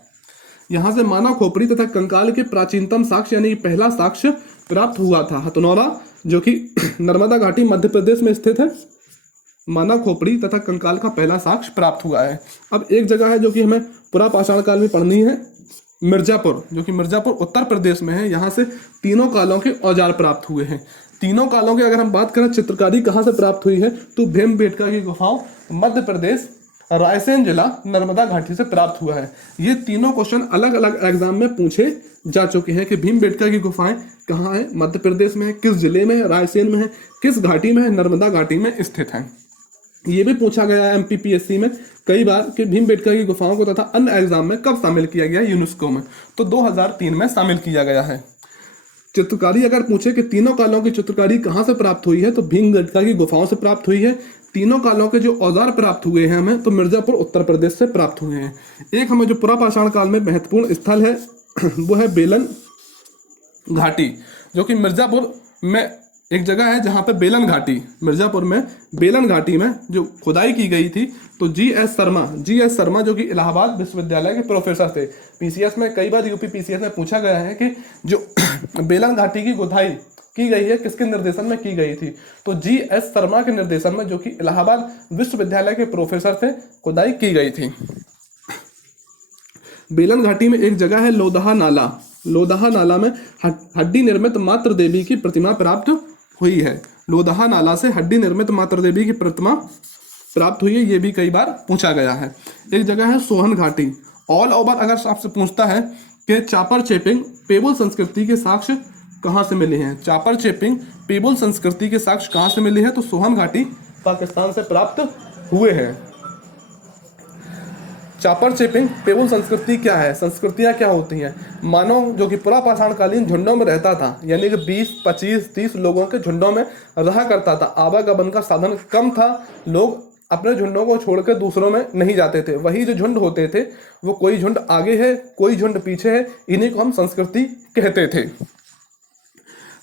यहां से मानव खोपड़ी तथा कंकाल के प्राचीनतम साक्ष्य यानी पहला साक्ष्य प्राप्त हुआ था। हथनौरा जो कि नर्मदा घाटी मध्य प्रदेश में स्थित है, मानव खोपड़ी तथा कंकाल का पहला साक्ष्य प्राप्त हुआ है। अब एक जगह है जो कि हमें पुरापाषाण काल में पढ़नी है, मिर्जापुर, जो कि मिर्जापुर उत्तर प्रदेश में है। यहाँ से तीनों कालों के औजार प्राप्त हुए हैं। तीनों कालों की अगर हम बात करें चित्रकारी कहाँ से प्राप्त हुई है, तो भीमबेटका की गुफाओं मध्य प्रदेश रायसेन जिला नर्मदा घाटी से प्राप्त हुआ है। ये तीनों क्वेश्चन अलग अलग एग्जाम में पूछे जा चुके हैं कि भीमबेटका की गुफाएं कहाँ है, मध्य प्रदेश में है, किस जिले में है, रायसेन में है, किस घाटी में है, नर्मदा घाटी में स्थित है। ये भी पूछा गया है एमपीपीएससी में कई बार कि भीमबेटका की गुफाओं को तथा अन्य एग्जाम में कब शामिल किया गया यूनेस्को में, तो 2003 में शामिल किया गया है। चित्रकारी अगर पूछे कि तीनों कालों की चित्रकारी कहाँ से प्राप्त हुई है, तो भीमबेटका की गुफाओं से प्राप्त हुई है। तीनों कालों के जो औजार प्राप्त हुए हैं हमें, तो मिर्जापुर उत्तर प्रदेश से प्राप्त हुए हैं। एक हमें जो पुरापाषाण काल में महत्वपूर्ण स्थल है वो है बेलन घाटी, जो कि मिर्जापुर में एक जगह है जहाँ पे बेलन घाटी, मिर्जापुर में बेलन घाटी में जो खुदाई की गई थी, तो जी.एस. शर्मा जो कि इलाहाबाद विश्वविद्यालय के प्रोफेसर थे। पीसीएस में कई बार यूपी पीसीएस में पूछा गया है कि जो बेलन घाटी की खुदाई की गई है किसके निर्देशन में की गई थी, तो जी.एस. शर्मा के निर्देशन में, जो कि इलाहाबाद विश्वविद्यालय के प्रोफेसर थे, खुदाई की गई थी। बेलन घाटी में एक जगह है लोदहा नाला में हड्डी निर्मित मातृ देवी की प्रतिमा प्राप्त हुई है। लोदहा नाला से हड्डी निर्मित मातृ देवी की प्रतिमा प्राप्त हुई है, ये भी कई बार पूछा गया है। एक जगह है सोहन घाटी। ऑल ओवर अगर आपसे पूछता है कि चापर चेपिंग पेबुल संस्कृति के साक्ष्य कहाँ से मिले हैं, चापर चेपिंग पेबुल संस्कृति के साक्ष्य कहाँ से मिले हैं, तो सोहन घाटी पाकिस्तान से प्राप्त हुए हैं। चापर चेपिंग पेबुल संस्कृति क्या है, संस्कृतियां क्या होती हैं? मानव जो कि पुरापाषाण कालीन झुंडों में रहता था, यानी कि 20, 25, 30 लोगों के झुंडों में रहा करता था। आवागमन का साधन कम था, लोग अपने झुंडों को छोड़कर दूसरों में नहीं जाते थे। वही जो झुंड होते थे वो कोई झुंड आगे है, कोई झुंड पीछे है, इन्हीं को हम संस्कृति कहते थे।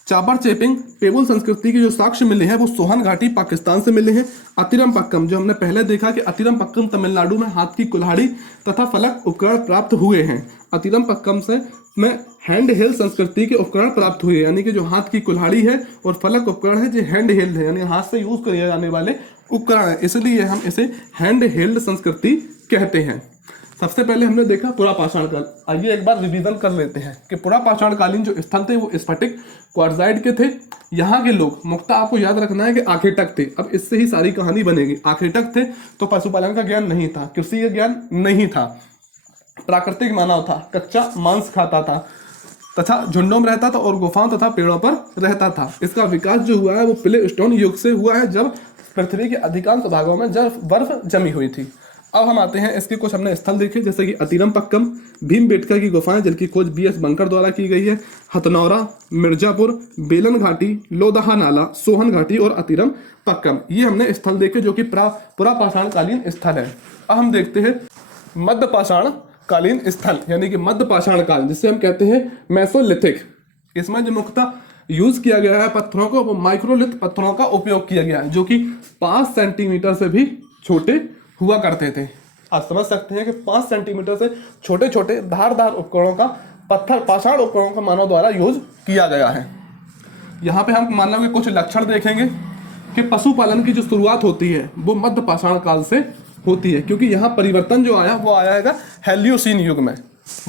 चापर चेपिंग पेबुल संस्कृति के जो साक्ष्य मिले हैं वो सोहन घाटी पाकिस्तान से मिले हैं। अतिरम पक्कम, जो हमने पहले देखा कि अतिरम पक्कम तमिलनाडु में हाथ की कुल्हाड़ी तथा फलक उपकरण प्राप्त हुए हैं। अतिरम पक्कम से में हैंड हेल्ड संस्कृति के उपकरण प्राप्त हुए, यानी कि जो हाथ की कुल्हाड़ी है और फलक उपकरण है जो हैंड हेल्ड है, यानी हाथ से यूज किए जाने वाले उपकरण है, इसलिए हम इसे हैंड हेल्ड संस्कृति कहते हैं। सबसे पहले हमने देखा पुरापाषाण काल। आइए एक बार रिवीजन कर लेते हैं कि पुरापाषाण कालीन जो स्थल थे वो स्फटिक क्वार्टजाइट के थे। यहाँ के लोग, मुख्यतः आपको याद रखना है कि आखेटक थे। अब इससे ही सारी कहानी बनेगी। आखेटक थे तो पशुपालन का ज्ञान नहीं था, कृषि का ज्ञान नहीं था, प्राकृतिक मानव था, कच्चा मांस खाता था तथा झुंडों में रहता था और गुफाओं तथा पेड़ों पर रहता था। इसका विकास जो हुआ है वो प्ले स्टोन युग से हुआ है, जब पृथ्वी के अधिकांश भागों में बर्फ जमी हुई थी। अब हम आते हैं, इसके कुछ हमने स्थल देखे, जैसे कि अतिरम पक्कम, भीमबेटका की गुफाएं जिनकी खोज बीएस बंकर द्वारा की गई है, हथनौरा, मिर्जापुर, बेलन घाटी, लोदहा नाला, सोहन घाटी और अतिरम पक्कम, ये हमने स्थल देखे जो कि पुरापाषाण कालीन स्थल है। अब हम देखते हैं मध्य पाषाण कालीन स्थल यानी कि मध्य पाषाण काल, जिसे हम कहते हैं मेसोलिथिक। इसमें जो मुख्यतः यूज किया गया है पत्थरों को, वो माइक्रोलिथ पत्थरों का उपयोग किया गया है, जो कि 5 सेंटीमीटर से भी छोटे हुआ करते थे। आप समझ सकते हैं कि 5 सेंटीमीटर से छोटे छोटे धारदार उपकरणों का, पत्थर पाषाण उपकरणों का मानव द्वारा यूज किया गया है। यहाँ पे हम मानव के कुछ लक्षण देखेंगे कि पशुपालन की जो शुरुआत होती है वो मध्य पाषाण काल से होती है, क्योंकि यहाँ परिवर्तन जो आया वो आया है हेलियोसीन युग में।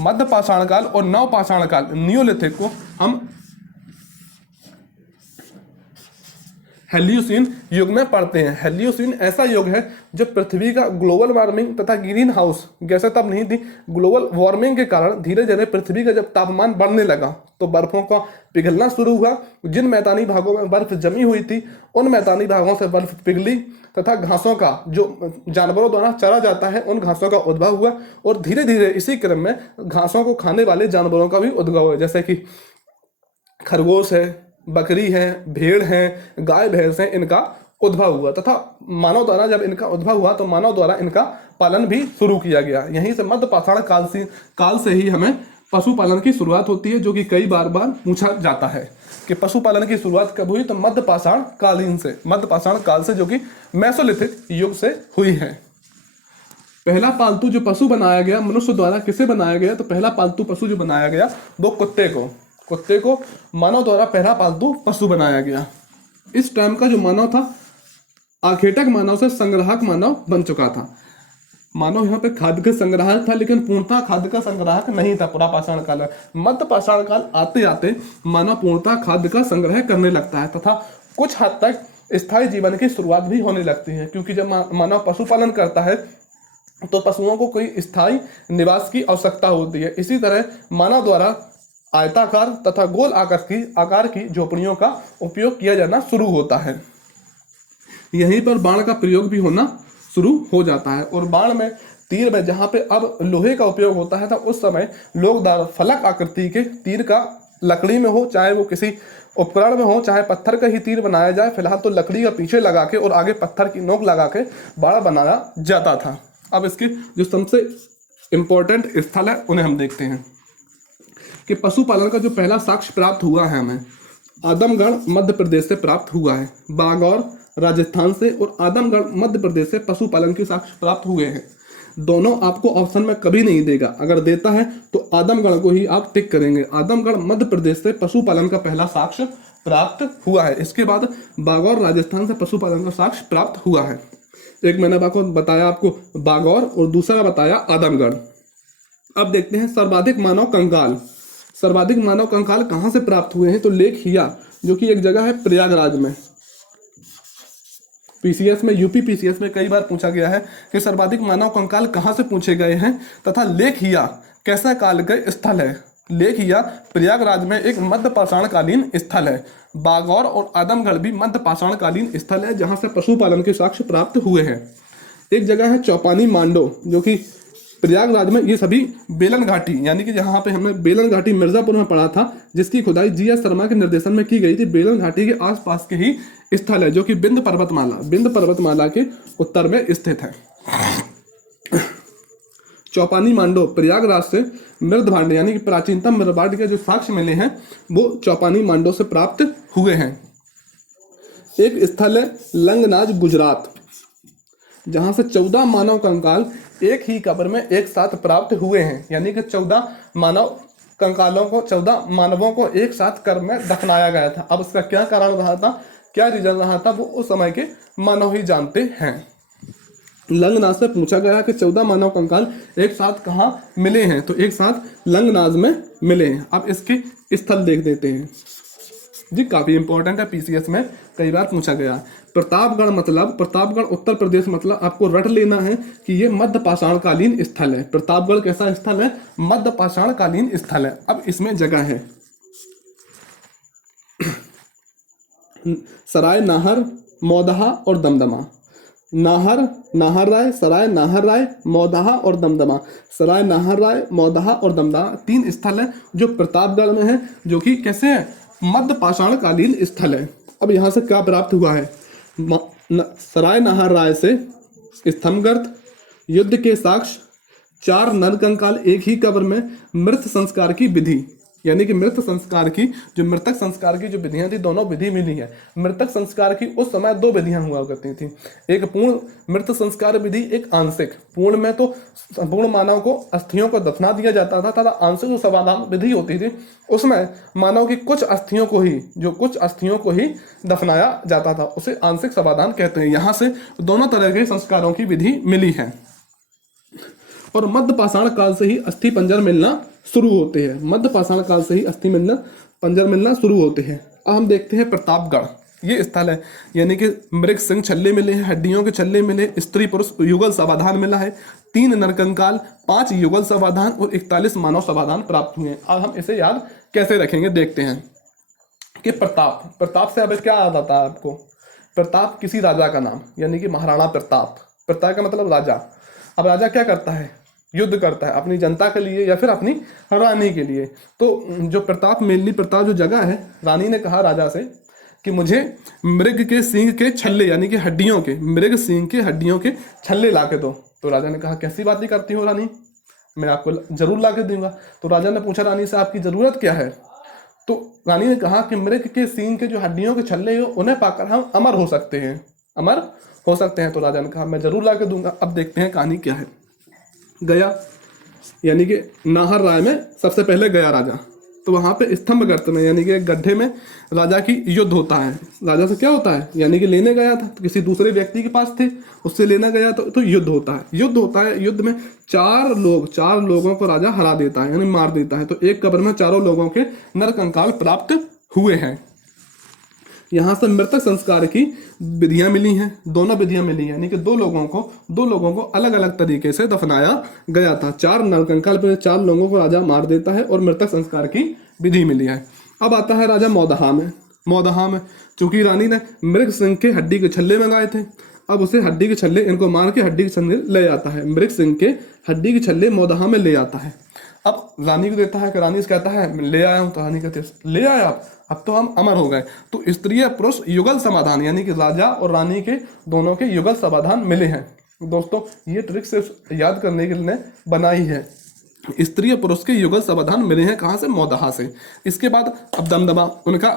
मध्य पाषाण काल और नव पाषाण काल नियोलिथिक को हम हेलियोसीन युग में पढ़ते हैं। हेलियोसीन ऐसा युग है जब पृथ्वी का ग्लोबल वार्मिंग तथा ग्रीन हाउस गैसें तब नहीं थी, ग्लोबल वार्मिंग के कारण धीरे धीरे पृथ्वी का जब तापमान बढ़ने लगा तो बर्फों का पिघलना शुरू हुआ। जिन मैदानी भागों में बर्फ जमी हुई थी उन मैदानी भागों से बर्फ पिघली तथा घासों का, जो जानवरों द्वारा चरा जाता है, उन घासों का उद्भव हुआ। और धीरे धीरे इसी क्रम में घासों को खाने वाले जानवरों का भी उद्भव हुआ, जैसे कि खरगोश है, बकरी है, भेड़ है, गाय भैंस है, इनका उद्भव हुआ। तथा मानव द्वारा जब इनका उद्भव हुआ तो मानव द्वारा इनका पालन भी शुरू किया गया। यहीं से मध्य पाषाण काल से ही हमें पशुपालन की शुरुआत होती है, जो कि कई बार पूछा जाता है कि पशुपालन की शुरुआत कब हुई, तो मध्य पाषाण कालीन से, मध्य पाषाण काल से, जो कि मेसोलिथिक युग से हुई है। पहला पालतू जो पशु बनाया गया मनुष्य द्वारा, किसे बनाया गया, तो पहला पालतू पशु जो बनाया गया वो कुत्ते को मानव द्वारा पहला पालतू पशु बनाया गया। इस टाइम का जो मानव था आखेटक मानव से संग्राहक मानव बन चुका था। मानव यहाँ पे खाद्य का संग्राहक था, लेकिन पूर्णतः खाद्य का संग्राहक नहीं था पूरा पाषाण काल। मध्य पाषाण काल आते आते मानव पूर्णतः खाद्य का संग्रह करने लगता है तथा कुछ हद तक स्थायी जीवन की शुरुआत भी होने लगती है, क्योंकि जब मानव पशुपालन करता है तो पशुओं को कोई स्थायी निवास की आवश्यकता होती है। इसी तरह मानव द्वारा आयताकार तथा गोल आकार की झोपड़ियों का उपयोग किया जाना शुरू होता है। यहीं पर बाण का प्रयोग भी होना शुरू हो जाता है। और बाण में, तीर में, जहाँ पे अब लोहे का उपयोग होता है, तो उस समय लोग फलक आकृति के तीर का लकड़ी में हो, चाहे वो किसी उपकरण में हो, चाहे पत्थर का ही तीर बनाया जाए, फिलहाल तो लकड़ी का पीछे लगा के और आगे पत्थर की नोक लगा के बाण बनाया जाता था। अब इसके जो सबसे इम्पोर्टेंट स्थल है उन्हें हम देखते हैं कि पशुपालन का जो पहला साक्ष्य प्राप्त हुआ है हमें आदमगढ़ मध्य प्रदेश से प्राप्त हुआ है। बागौर राजस्थान से और आदमगढ़ मध्य प्रदेश से पशुपालन के साक्ष्य प्राप्त हुए हैं। दोनों आपको ऑप्शन में कभी नहीं देगा, अगर देता है तो आदमगढ़ को ही आप टिक करेंगे। आदमगढ़ मध्य प्रदेश से पशुपालन का पहला साक्ष्य प्राप्त हुआ है। इसके बाद बागौर राजस्थान से पशुपालन का साक्ष्य प्राप्त हुआ है। एक मैंने बताया आपको बागौर और दूसरा बताया आदमगढ़। अब देखते हैं सर्वाधिक मानव कंकाल। सर्वाधिक मानव कंकाल कहाँ से प्राप्त हुए हैं, तो लेक हिया, जो कि एक जगह है प्रयागराज में। पीसीएस में, यूपी पीसीएस में कई बार पूछा गया है कि सर्वाधिक मानव कंकाल कहाँ से पूछे गए हैं तथा लेक हिया कैसा काल का स्थल है। लेक हिया प्रयागराज में एक मध्य पाषाण कालीन स्थल है। बागौर और आदमगढ़ भी मध्य पाषाण कालीन स्थल है जहाँ से पशुपालन के साक्ष्य प्राप्त हुए हैं। एक जगह है चौपानी मांडो, जो कि प्रयागराज में। ये सभी बेलन घाटी, यानी कि जहाँ पे हमने बेलन घाटी मिर्जापुर में पढ़ा था, जिसकी खुदाई जीएस शर्मा के निर्देशन में की गई थी, बेलन घाटी के आसपास के ही स्थल है, जो कि बिंद पर्वतमाला के उत्तर में स्थित है। चौपानी मांडो प्रयागराज से मृदभांड यानी कि प्राचीनतम मृदभांड के जो साक्ष्य मिले हैं वो चौपानी मांडो से प्राप्त हुए हैं। एक स्थल है लंगनाज गुजरात, जहां से 14 मानव कंकाल एक ही कब्र में एक साथ प्राप्त हुए हैं। यानी कि 14 मानव कंकालों को, 14 मानवों को एक साथ कब्र में दफनाया गया था। अब इसका क्या कारण रहा था, क्या रीजन रहा था, वो उस समय के मानव ही जानते हैं। लंगनाज से पूछा गया कि 14 मानव कंकाल एक साथ कहाँ मिले हैं, तो एक साथ लंगनाज में मिले हैं। अब इसके स्थल देख देते हैं जी, काफी इंपॉर्टेंट है, पीसीएस में कई बार पूछा गया। प्रतापगढ़ मतलब, प्रतापगढ़ उत्तर प्रदेश मतलब आपको रट लेना है कि ये मध्य पाषाण कालीन स्थल है। प्रतापगढ़ कैसा स्थल है, मध्य पाषाण कालीन स्थल है। अब इसमें जगह है सराय नाहर, मौदहा और दमदमा। नाहर राय, सराय नाहर राय, मौदहा और दमदमा। सराय नाहर राय, मौदहा और दमदमा 3 स्थल है जो प्रतापगढ़ में है, जो कि कैसे है, मध्य पाषाण कालीन स्थल है। अब यहाँ से क्या प्राप्त हुआ है, सराय नाहर राय से स्तंभगर्त, युद्ध के साक्ष्य, 4 नर कंकाल एक ही कब्र में, मृत संस्कार की विधि, यानी कि मृत संस्कार की जो मृतक संस्कार की जो विधियां थी, दोनों विधि मिली है। मृतक संस्कार की उस समय 2 विधियां हुआ करती थी, एक पूर्ण मृत संस्कार विधि, एक आंशिक। पूर्ण में तो संपूर्ण मानव को अस्थियों को दफना दिया जाता था, तथा आंशिक जो समाधान विधि होती थी उसमें मानव की कुछ अस्थियों को ही दफनाया जाता था, उसे आंशिक समाधान कहते हैं। यहाँ से दोनों तरह के संस्कारों की विधि मिली है। और मध्य पाषाण काल से ही अस्थि पंजर मिलना शुरू होते हैं। मध्य पाषाण काल से ही अस्थि पंजर मिलना शुरू होते हैं। अब हम देखते हैं प्रतापगढ़, ये स्थल है, यानी कि मृग सिंह छल्ले मिले हैं, हड्डियों के छल्ले मिले, स्त्री पुरुष युगल समाधान मिला है, 3 नरकंकाल, 5 युगल समाधान और 41 मानव समाधान प्राप्त हुए हैं। अब हम इसे याद कैसे रखेंगे देखते हैं कि प्रताप से अब क्या याद आता है आपको? प्रताप किसी राजा का नाम, यानी कि महाराणा प्रताप। प्रताप का मतलब राजा। अब राजा क्या करता है? युद्ध करता है अपनी जनता के लिए या फिर अपनी रानी के लिए। तो जो प्रताप, मेलनी प्रताप जो जगह है, रानी ने कहा राजा से कि मुझे मृग के सींग के छल्ले, यानी कि हड्डियों के, मृग सींग के हड्डियों के छल्ले ला के दो। तो राजा ने कहा कैसी बातें करती हो रानी, मैं आपको जरूर ला के दूंगा। तो राजा ने पूछा रानी से आपकी जरूरत क्या है? तो रानी ने कहा कि मृग के सींग के जो हड्डियों के छल्ले हो उन्हें पाकर हम अमर हो सकते हैं, अमर हो सकते हैं। तो राजा ने कहा मैं जरूर ला के दूंगा। अब देखते हैं कहानी क्या है। गया, यानी कि नाहर राय में सबसे पहले गया राजा। तो वहां पे स्तंभ गर्त में, यानी कि एक गड्ढे में राजा की युद्ध होता है। राजा से क्या होता है? यानी कि लेने गया था, तो किसी दूसरे व्यक्ति के पास थे, उससे लेना गया तो युद्ध होता है। युद्ध में 4 लोगों को राजा हरा देता है, यानी मार देता है। तो एक कब्र में 4 लोगों के नरकंकाल प्राप्त हुए हैं। यहाँ से मृतक संस्कार की विधियां मिली हैं, दोनों विधियां मिली हैं, यानी कि 2 लोगों को अलग अलग तरीके से दफनाया गया था। 4 नरकंकाल पर 4 लोगों को राजा मार देता है और मृतक संस्कार की विधि मिली है। अब आता है राजा मौदहा में चूंकि रानी ने मृग सिंह के हड्डी के छल्ले मंगाए थे, अब उसे हड्डी के छल्ले, इनको मार के हड्डी के छल्ले ले आता है, मृग सिंह के हड्डी के छल्ले मौदहा में ले आता है। अब रानी को देता है कि रानी से कहता है मैं ले आया हूं। तो रानी कहती है ले आया आप, अब तो हम अमर हो गए। तो स्त्री पुरुष युगल समाधान, यानी कि राजा और रानी के दोनों के युगल समाधान मिले हैं। दोस्तों ये ट्रिक सिर्फ याद करने के लिए बनाई है। स्त्री पुरुष के युगल समाधान मिले हैं कहाँ से? मौदहा से। इसके बाद अब दमदमा, उनका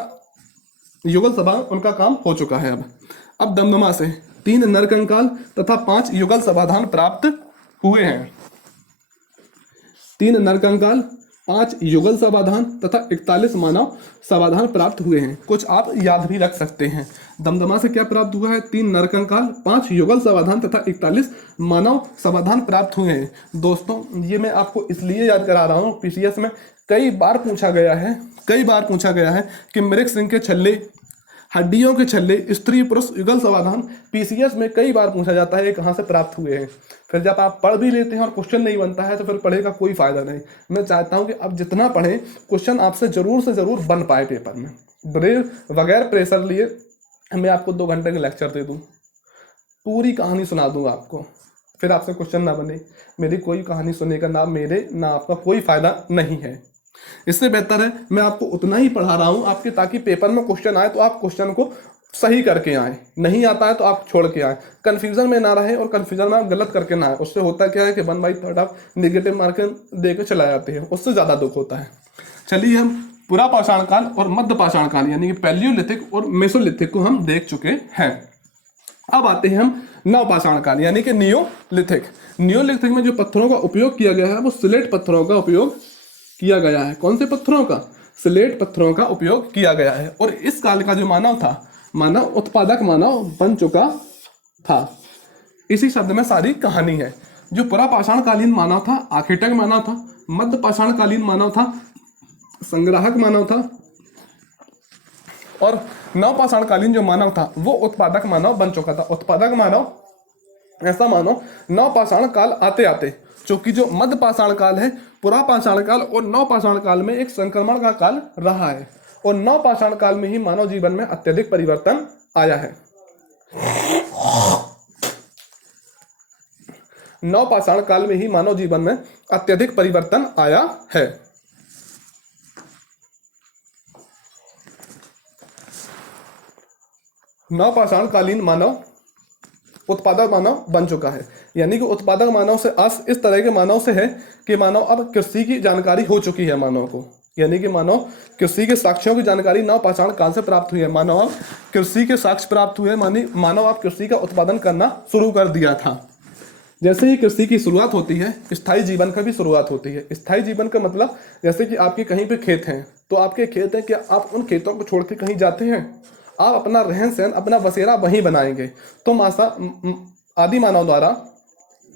युगल समाधान, उनका काम हो चुका है। अब दमदमा से 3 नरकंकाल तथा 5 युगल समाधान प्राप्त हुए हैं। 3 नरकंकाल, 5 युगल समाधान तथा 41 मानव समाधान प्राप्त हुए हैं। कुछ आप याद भी रख सकते हैं। दमदमा से क्या प्राप्त हुआ है? 3 नरकंकाल, 5 युगल समाधान तथा 41 मानव समाधान प्राप्त हुए हैं। दोस्तों ये मैं आपको इसलिए याद करा रहा हूँ, पीसीएस में कई बार पूछा गया है कि मृग सिंह के छल्ले, हड्डियों के छल्ले, स्त्री पुरुष युगल समाधान पीसीएस में कई बार पूछा जाता है, ये कहाँ से प्राप्त हुए हैं। फिर जब आप पढ़ भी लेते हैं और क्वेश्चन नहीं बनता है तो फिर पढ़े का कोई फायदा नहीं। मैं चाहता हूं कि आप जितना पढ़ें क्वेश्चन आपसे जरूर से जरूर बन पाए पेपर में। बगैर प्रेशर लिए मैं आपको 2 घंटे का लेक्चर दे दूं, पूरी कहानी सुना दूंगा आपको, फिर आपसे क्वेश्चन ना बने। मेरी कोई कहानी सुनने का ना आपका कोई फायदा नहीं है। इससे बेहतर है मैं आपको उतना ही पढ़ा रहा हूं आपके, ताकि पेपर में क्वेश्चन आए तो आप क्वेश्चन को सही करके आए, नहीं आता है तो आप छोड़ के आए, कंफ्यूजन में ना रहे और कंफ्यूजन में आप गलत करके ना आए। उससे होता क्या है कि 1/3 आप नेगेटिव मार्क देकर चला जाते हैं, उससे ज्यादा दुख होता है। चलिए हम पुरा पाषाण काल और मध्य पाषाण काल, यानी कि पैलियोलिथिक और मेसोलिथिक को हम देख चुके हैं। अब आते हैं हम नवपाषाण काल, यानी कि नियोलिथिक। नियोलिथिक में जो पत्थरों का उपयोग किया गया है वो स्लेट पत्थरों का उपयोग किया गया है। कौन से पत्थरों का? स्लेट पत्थरों का उपयोग किया गया है। और इस काल का जो मानव था, मानव उत्पादक मानव बन चुका था। इसी शब्द में सारी कहानी है। जो पुरा पाषाण कालीन मानव था आखेटक मानव था, मध्य पाषाण कालीन मानव था संग्राहक मानव था, और नवपाषाण कालीन जो मानव था वो उत्पादक मानव बन चुका था। उत्पादक मानव ऐसा मानव नवपाषाण काल आते आते, चूंकि जो मध्य पाषाण काल है, पुरा पाषाण काल और नवपाषाण काल में एक संक्रमण का काल रहा है, और नवपाषाण काल में ही मानव जीवन में अत्यधिक परिवर्तन आया है। नवपाषाण काल में ही मानव जीवन में अत्यधिक परिवर्तन आया है। नवपाषाण कालीन मानव उत्पादक मानव बन चुका है। यानी कि उत्पादक मानव से अर्थ इस तरह के मानव से है कि मानव अब कृषि की जानकारी हो चुकी है मानव को, यानी कि मानव कृषि के साक्ष्यों की जानकारी नव पाषाण काल से प्राप्त हुई है। मानव अब कृषि के साक्ष्य प्राप्त हुए, मानी मानव अब कृषि का उत्पादन करना शुरू कर दिया था। जैसे ही कृषि की शुरुआत होती है, स्थायी जीवन का भी शुरुआत होती है। स्थायी जीवन का मतलब जैसे कि आपके कहीं पे खेत हैं, तो आपके खेत हैं कि आप उन खेतों को छोड़ के कहीं जाते हैं, आप अपना रहन सहन, अपना बसेरा वहीं बनाएंगे। तो आदि मानव द्वारा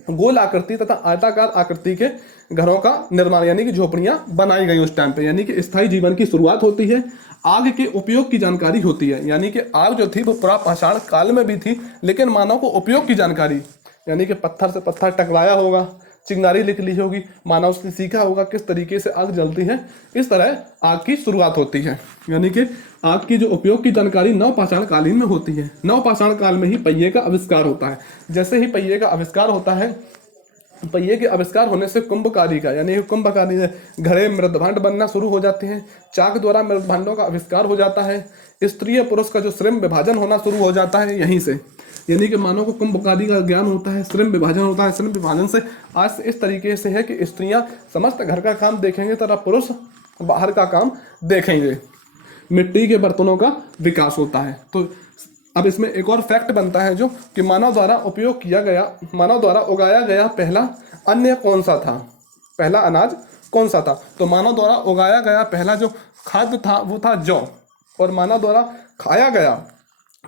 गोल आकृति तथा आयताकार आकृति के घरों का निर्माण यानी कि झोपड़ियां बनाई गई उस टाइम पे, यानी कि स्थायी जीवन की शुरुआत होती है। आग के उपयोग की जानकारी होती है, यानी कि आग जो थी वो पुरापाषाण काल में भी थी, लेकिन मानव को उपयोग की जानकारी, यानी कि पत्थर से पत्थर टकराया होगा, चिंगारी लिख ली होगी, मानव से सीखा होगा किस तरीके से आग जलती है, इस तरह आग की शुरुआत होती है। यानी कि आग की जो उपयोग की जानकारी नवपाषाण कालीन में होती है। नवपाषाण काल में ही पहिए का आविष्कार होता है। जैसे ही पहिए का आविष्कार होता है, पहिए के आविष्कार होने से कुंभकारी का, यानी कुंभकारी घड़े मृदभांड बनना शुरू हो जाते हैं। चाक द्वारा मृदभांडों का आविष्कार हो जाता है। स्त्री पुरुष का जो श्रम विभाजन होना शुरू हो जाता है यहीं से, यानी कि मानव को कुंभकारी का ज्ञान होता है, श्रम विभाजन होता है। श्रम विभाजन से आज से इस तरीके से है कि स्त्रियां समस्त घर का काम देखेंगे तथा पुरुष बाहर का काम देखेंगे। मिट्टी के बर्तनों का विकास होता है। तो अब इसमें एक और फैक्ट बनता है जो कि मानव द्वारा उपयोग किया गया, मानव द्वारा उगाया गया पहला अन्न कौन सा था, पहला अनाज कौन सा था। तो मानव द्वारा उगाया गया पहला जो खाद्य था वो था जौ, और मानव द्वारा खाया गया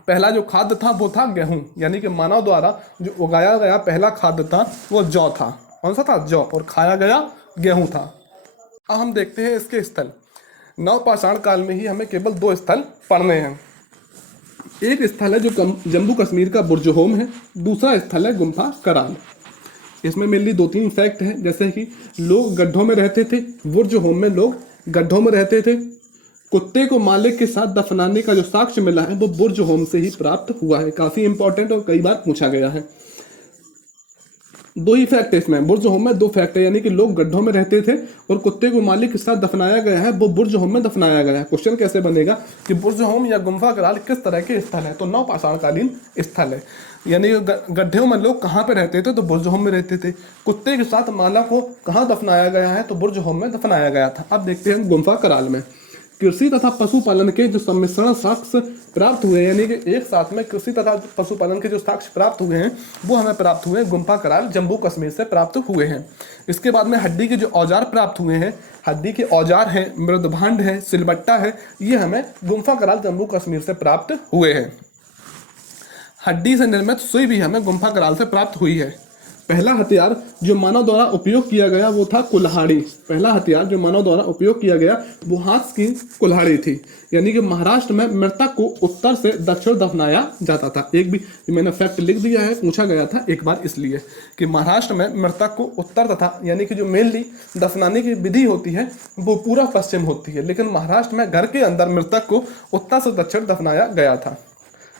पहला जो खाद्य था वो था गेहूं। यानी कि मानव द्वारा जो उगाया गया पहला खाद्य था वो जौ था। कौन सा था? जौ। और खाया गया गेहूं था। अब हम देखते हैं इसके स्थल। नवपाषाण काल में ही हमें केवल 2 स्थल पढ़ने हैं। एक स्थल है जो जम्मू कश्मीर का बुर्जहोम है, दूसरा स्थल है गुम्फा कराल। इसमें मेनली 2-3 फैक्ट हैं, जैसे कि लोग गड्ढों में रहते थे। बुर्जहोम में लोग गड्ढों में रहते थे। कुत्ते को मालिक के साथ दफनाने का जो साक्ष्य मिला है वो बुर्जहोम से ही प्राप्त हुआ है। काफी इंपॉर्टेंट और कई बार पूछा गया है। 2 ही फैक्ट है इसमें, बुर्जहोम में 2 फैक्ट है, यानी कि लोग गड्ढों में रहते थे और कुत्ते को मालिक के साथ दफनाया गया है, वो बुर्जहोम में दफनाया गया है। क्वेश्चन कैसे बनेगा कि बुर्जहोम या गुम्फा कराल किस तरह के स्थल है? तो नवपाषाणकालीन स्थल है। यानी गड्ढों में लोग कहाँ पे रहते थे? तो बुर्जहोम में रहते थे। कुत्ते के साथ माला को कहाँ दफनाया गया है? तो बुर्जहोम में दफनाया गया था। अब देखते हैं गुम्फा कराल में कृषि तथा पशुपालन के जो सम्मिश्रण साक्ष्य प्राप्त हुए, यानी कि एक साथ में कृषि तथा पशुपालन के जो साक्ष्य प्राप्त हुए हैं वो हमें प्राप्त हुए गुम्फा कराल जम्मू कश्मीर से प्राप्त हुए हैं। इसके बाद में हड्डी के जो औजार प्राप्त हुए हैं, हड्डी के औजार हैं, मृदभांड है, सिलबट्टा है, ये हमें गुम्फा कराल जम्मू कश्मीर से प्राप्त हुए हैं। हड्डी से निर्मित सुई भी हमें गुम्फा कराल से प्राप्त हुई है। पहला हथियार जो मानव द्वारा उपयोग किया गया वो था कुल्हाड़ी। पहला हथियार जो मानव द्वारा उपयोग किया गया वो हाथ की कुल्हाड़ी थी। यानी कि महाराष्ट्र में मृतक को उत्तर से दक्षिण दफनाया जाता था। एक भी मैंने फैक्ट लिख दिया है, पूछा गया था एक बार, इसलिए कि महाराष्ट्र में मृतक को उत्तर तथा, यानी कि जो मेनली दफनाने की विधि होती है वो पूरा पश्चिम होती है, लेकिन महाराष्ट्र में घर के अंदर मृतक को उत्तर से दक्षिण दफनाया गया था।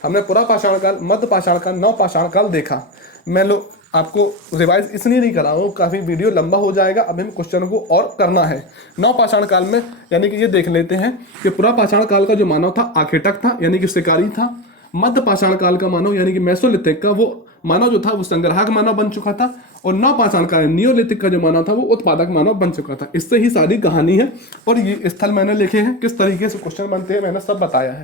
हमने पुरापाषाण काल, मध्य पाषाण काल, नवपाषाण काल देखा। मैं आपको रिवाइज इसलिए नहीं करा हूँ, काफ़ी वीडियो लंबा हो जाएगा। अब हमें क्वेश्चन को और करना है। नवपाषाण काल में यानी कि ये देख लेते हैं कि पुरापाषाण काल का जो मानव था आखेटक था, यानी कि शिकारी था। मध्य पाषाण काल का मानव यानी कि मेसोलिथिक का वो मानव जो था वो संग्राहक मानव बन चुका था, और नवपाषाण काल नियोलिथिक का जो मानव था वो उत्पादक मानव बन चुका था। इससे ही सारी कहानी है और ये स्थल मैंने लिखे हैं, किस तरीके से क्वेश्चन बनते हैं मैंने सब बताया है।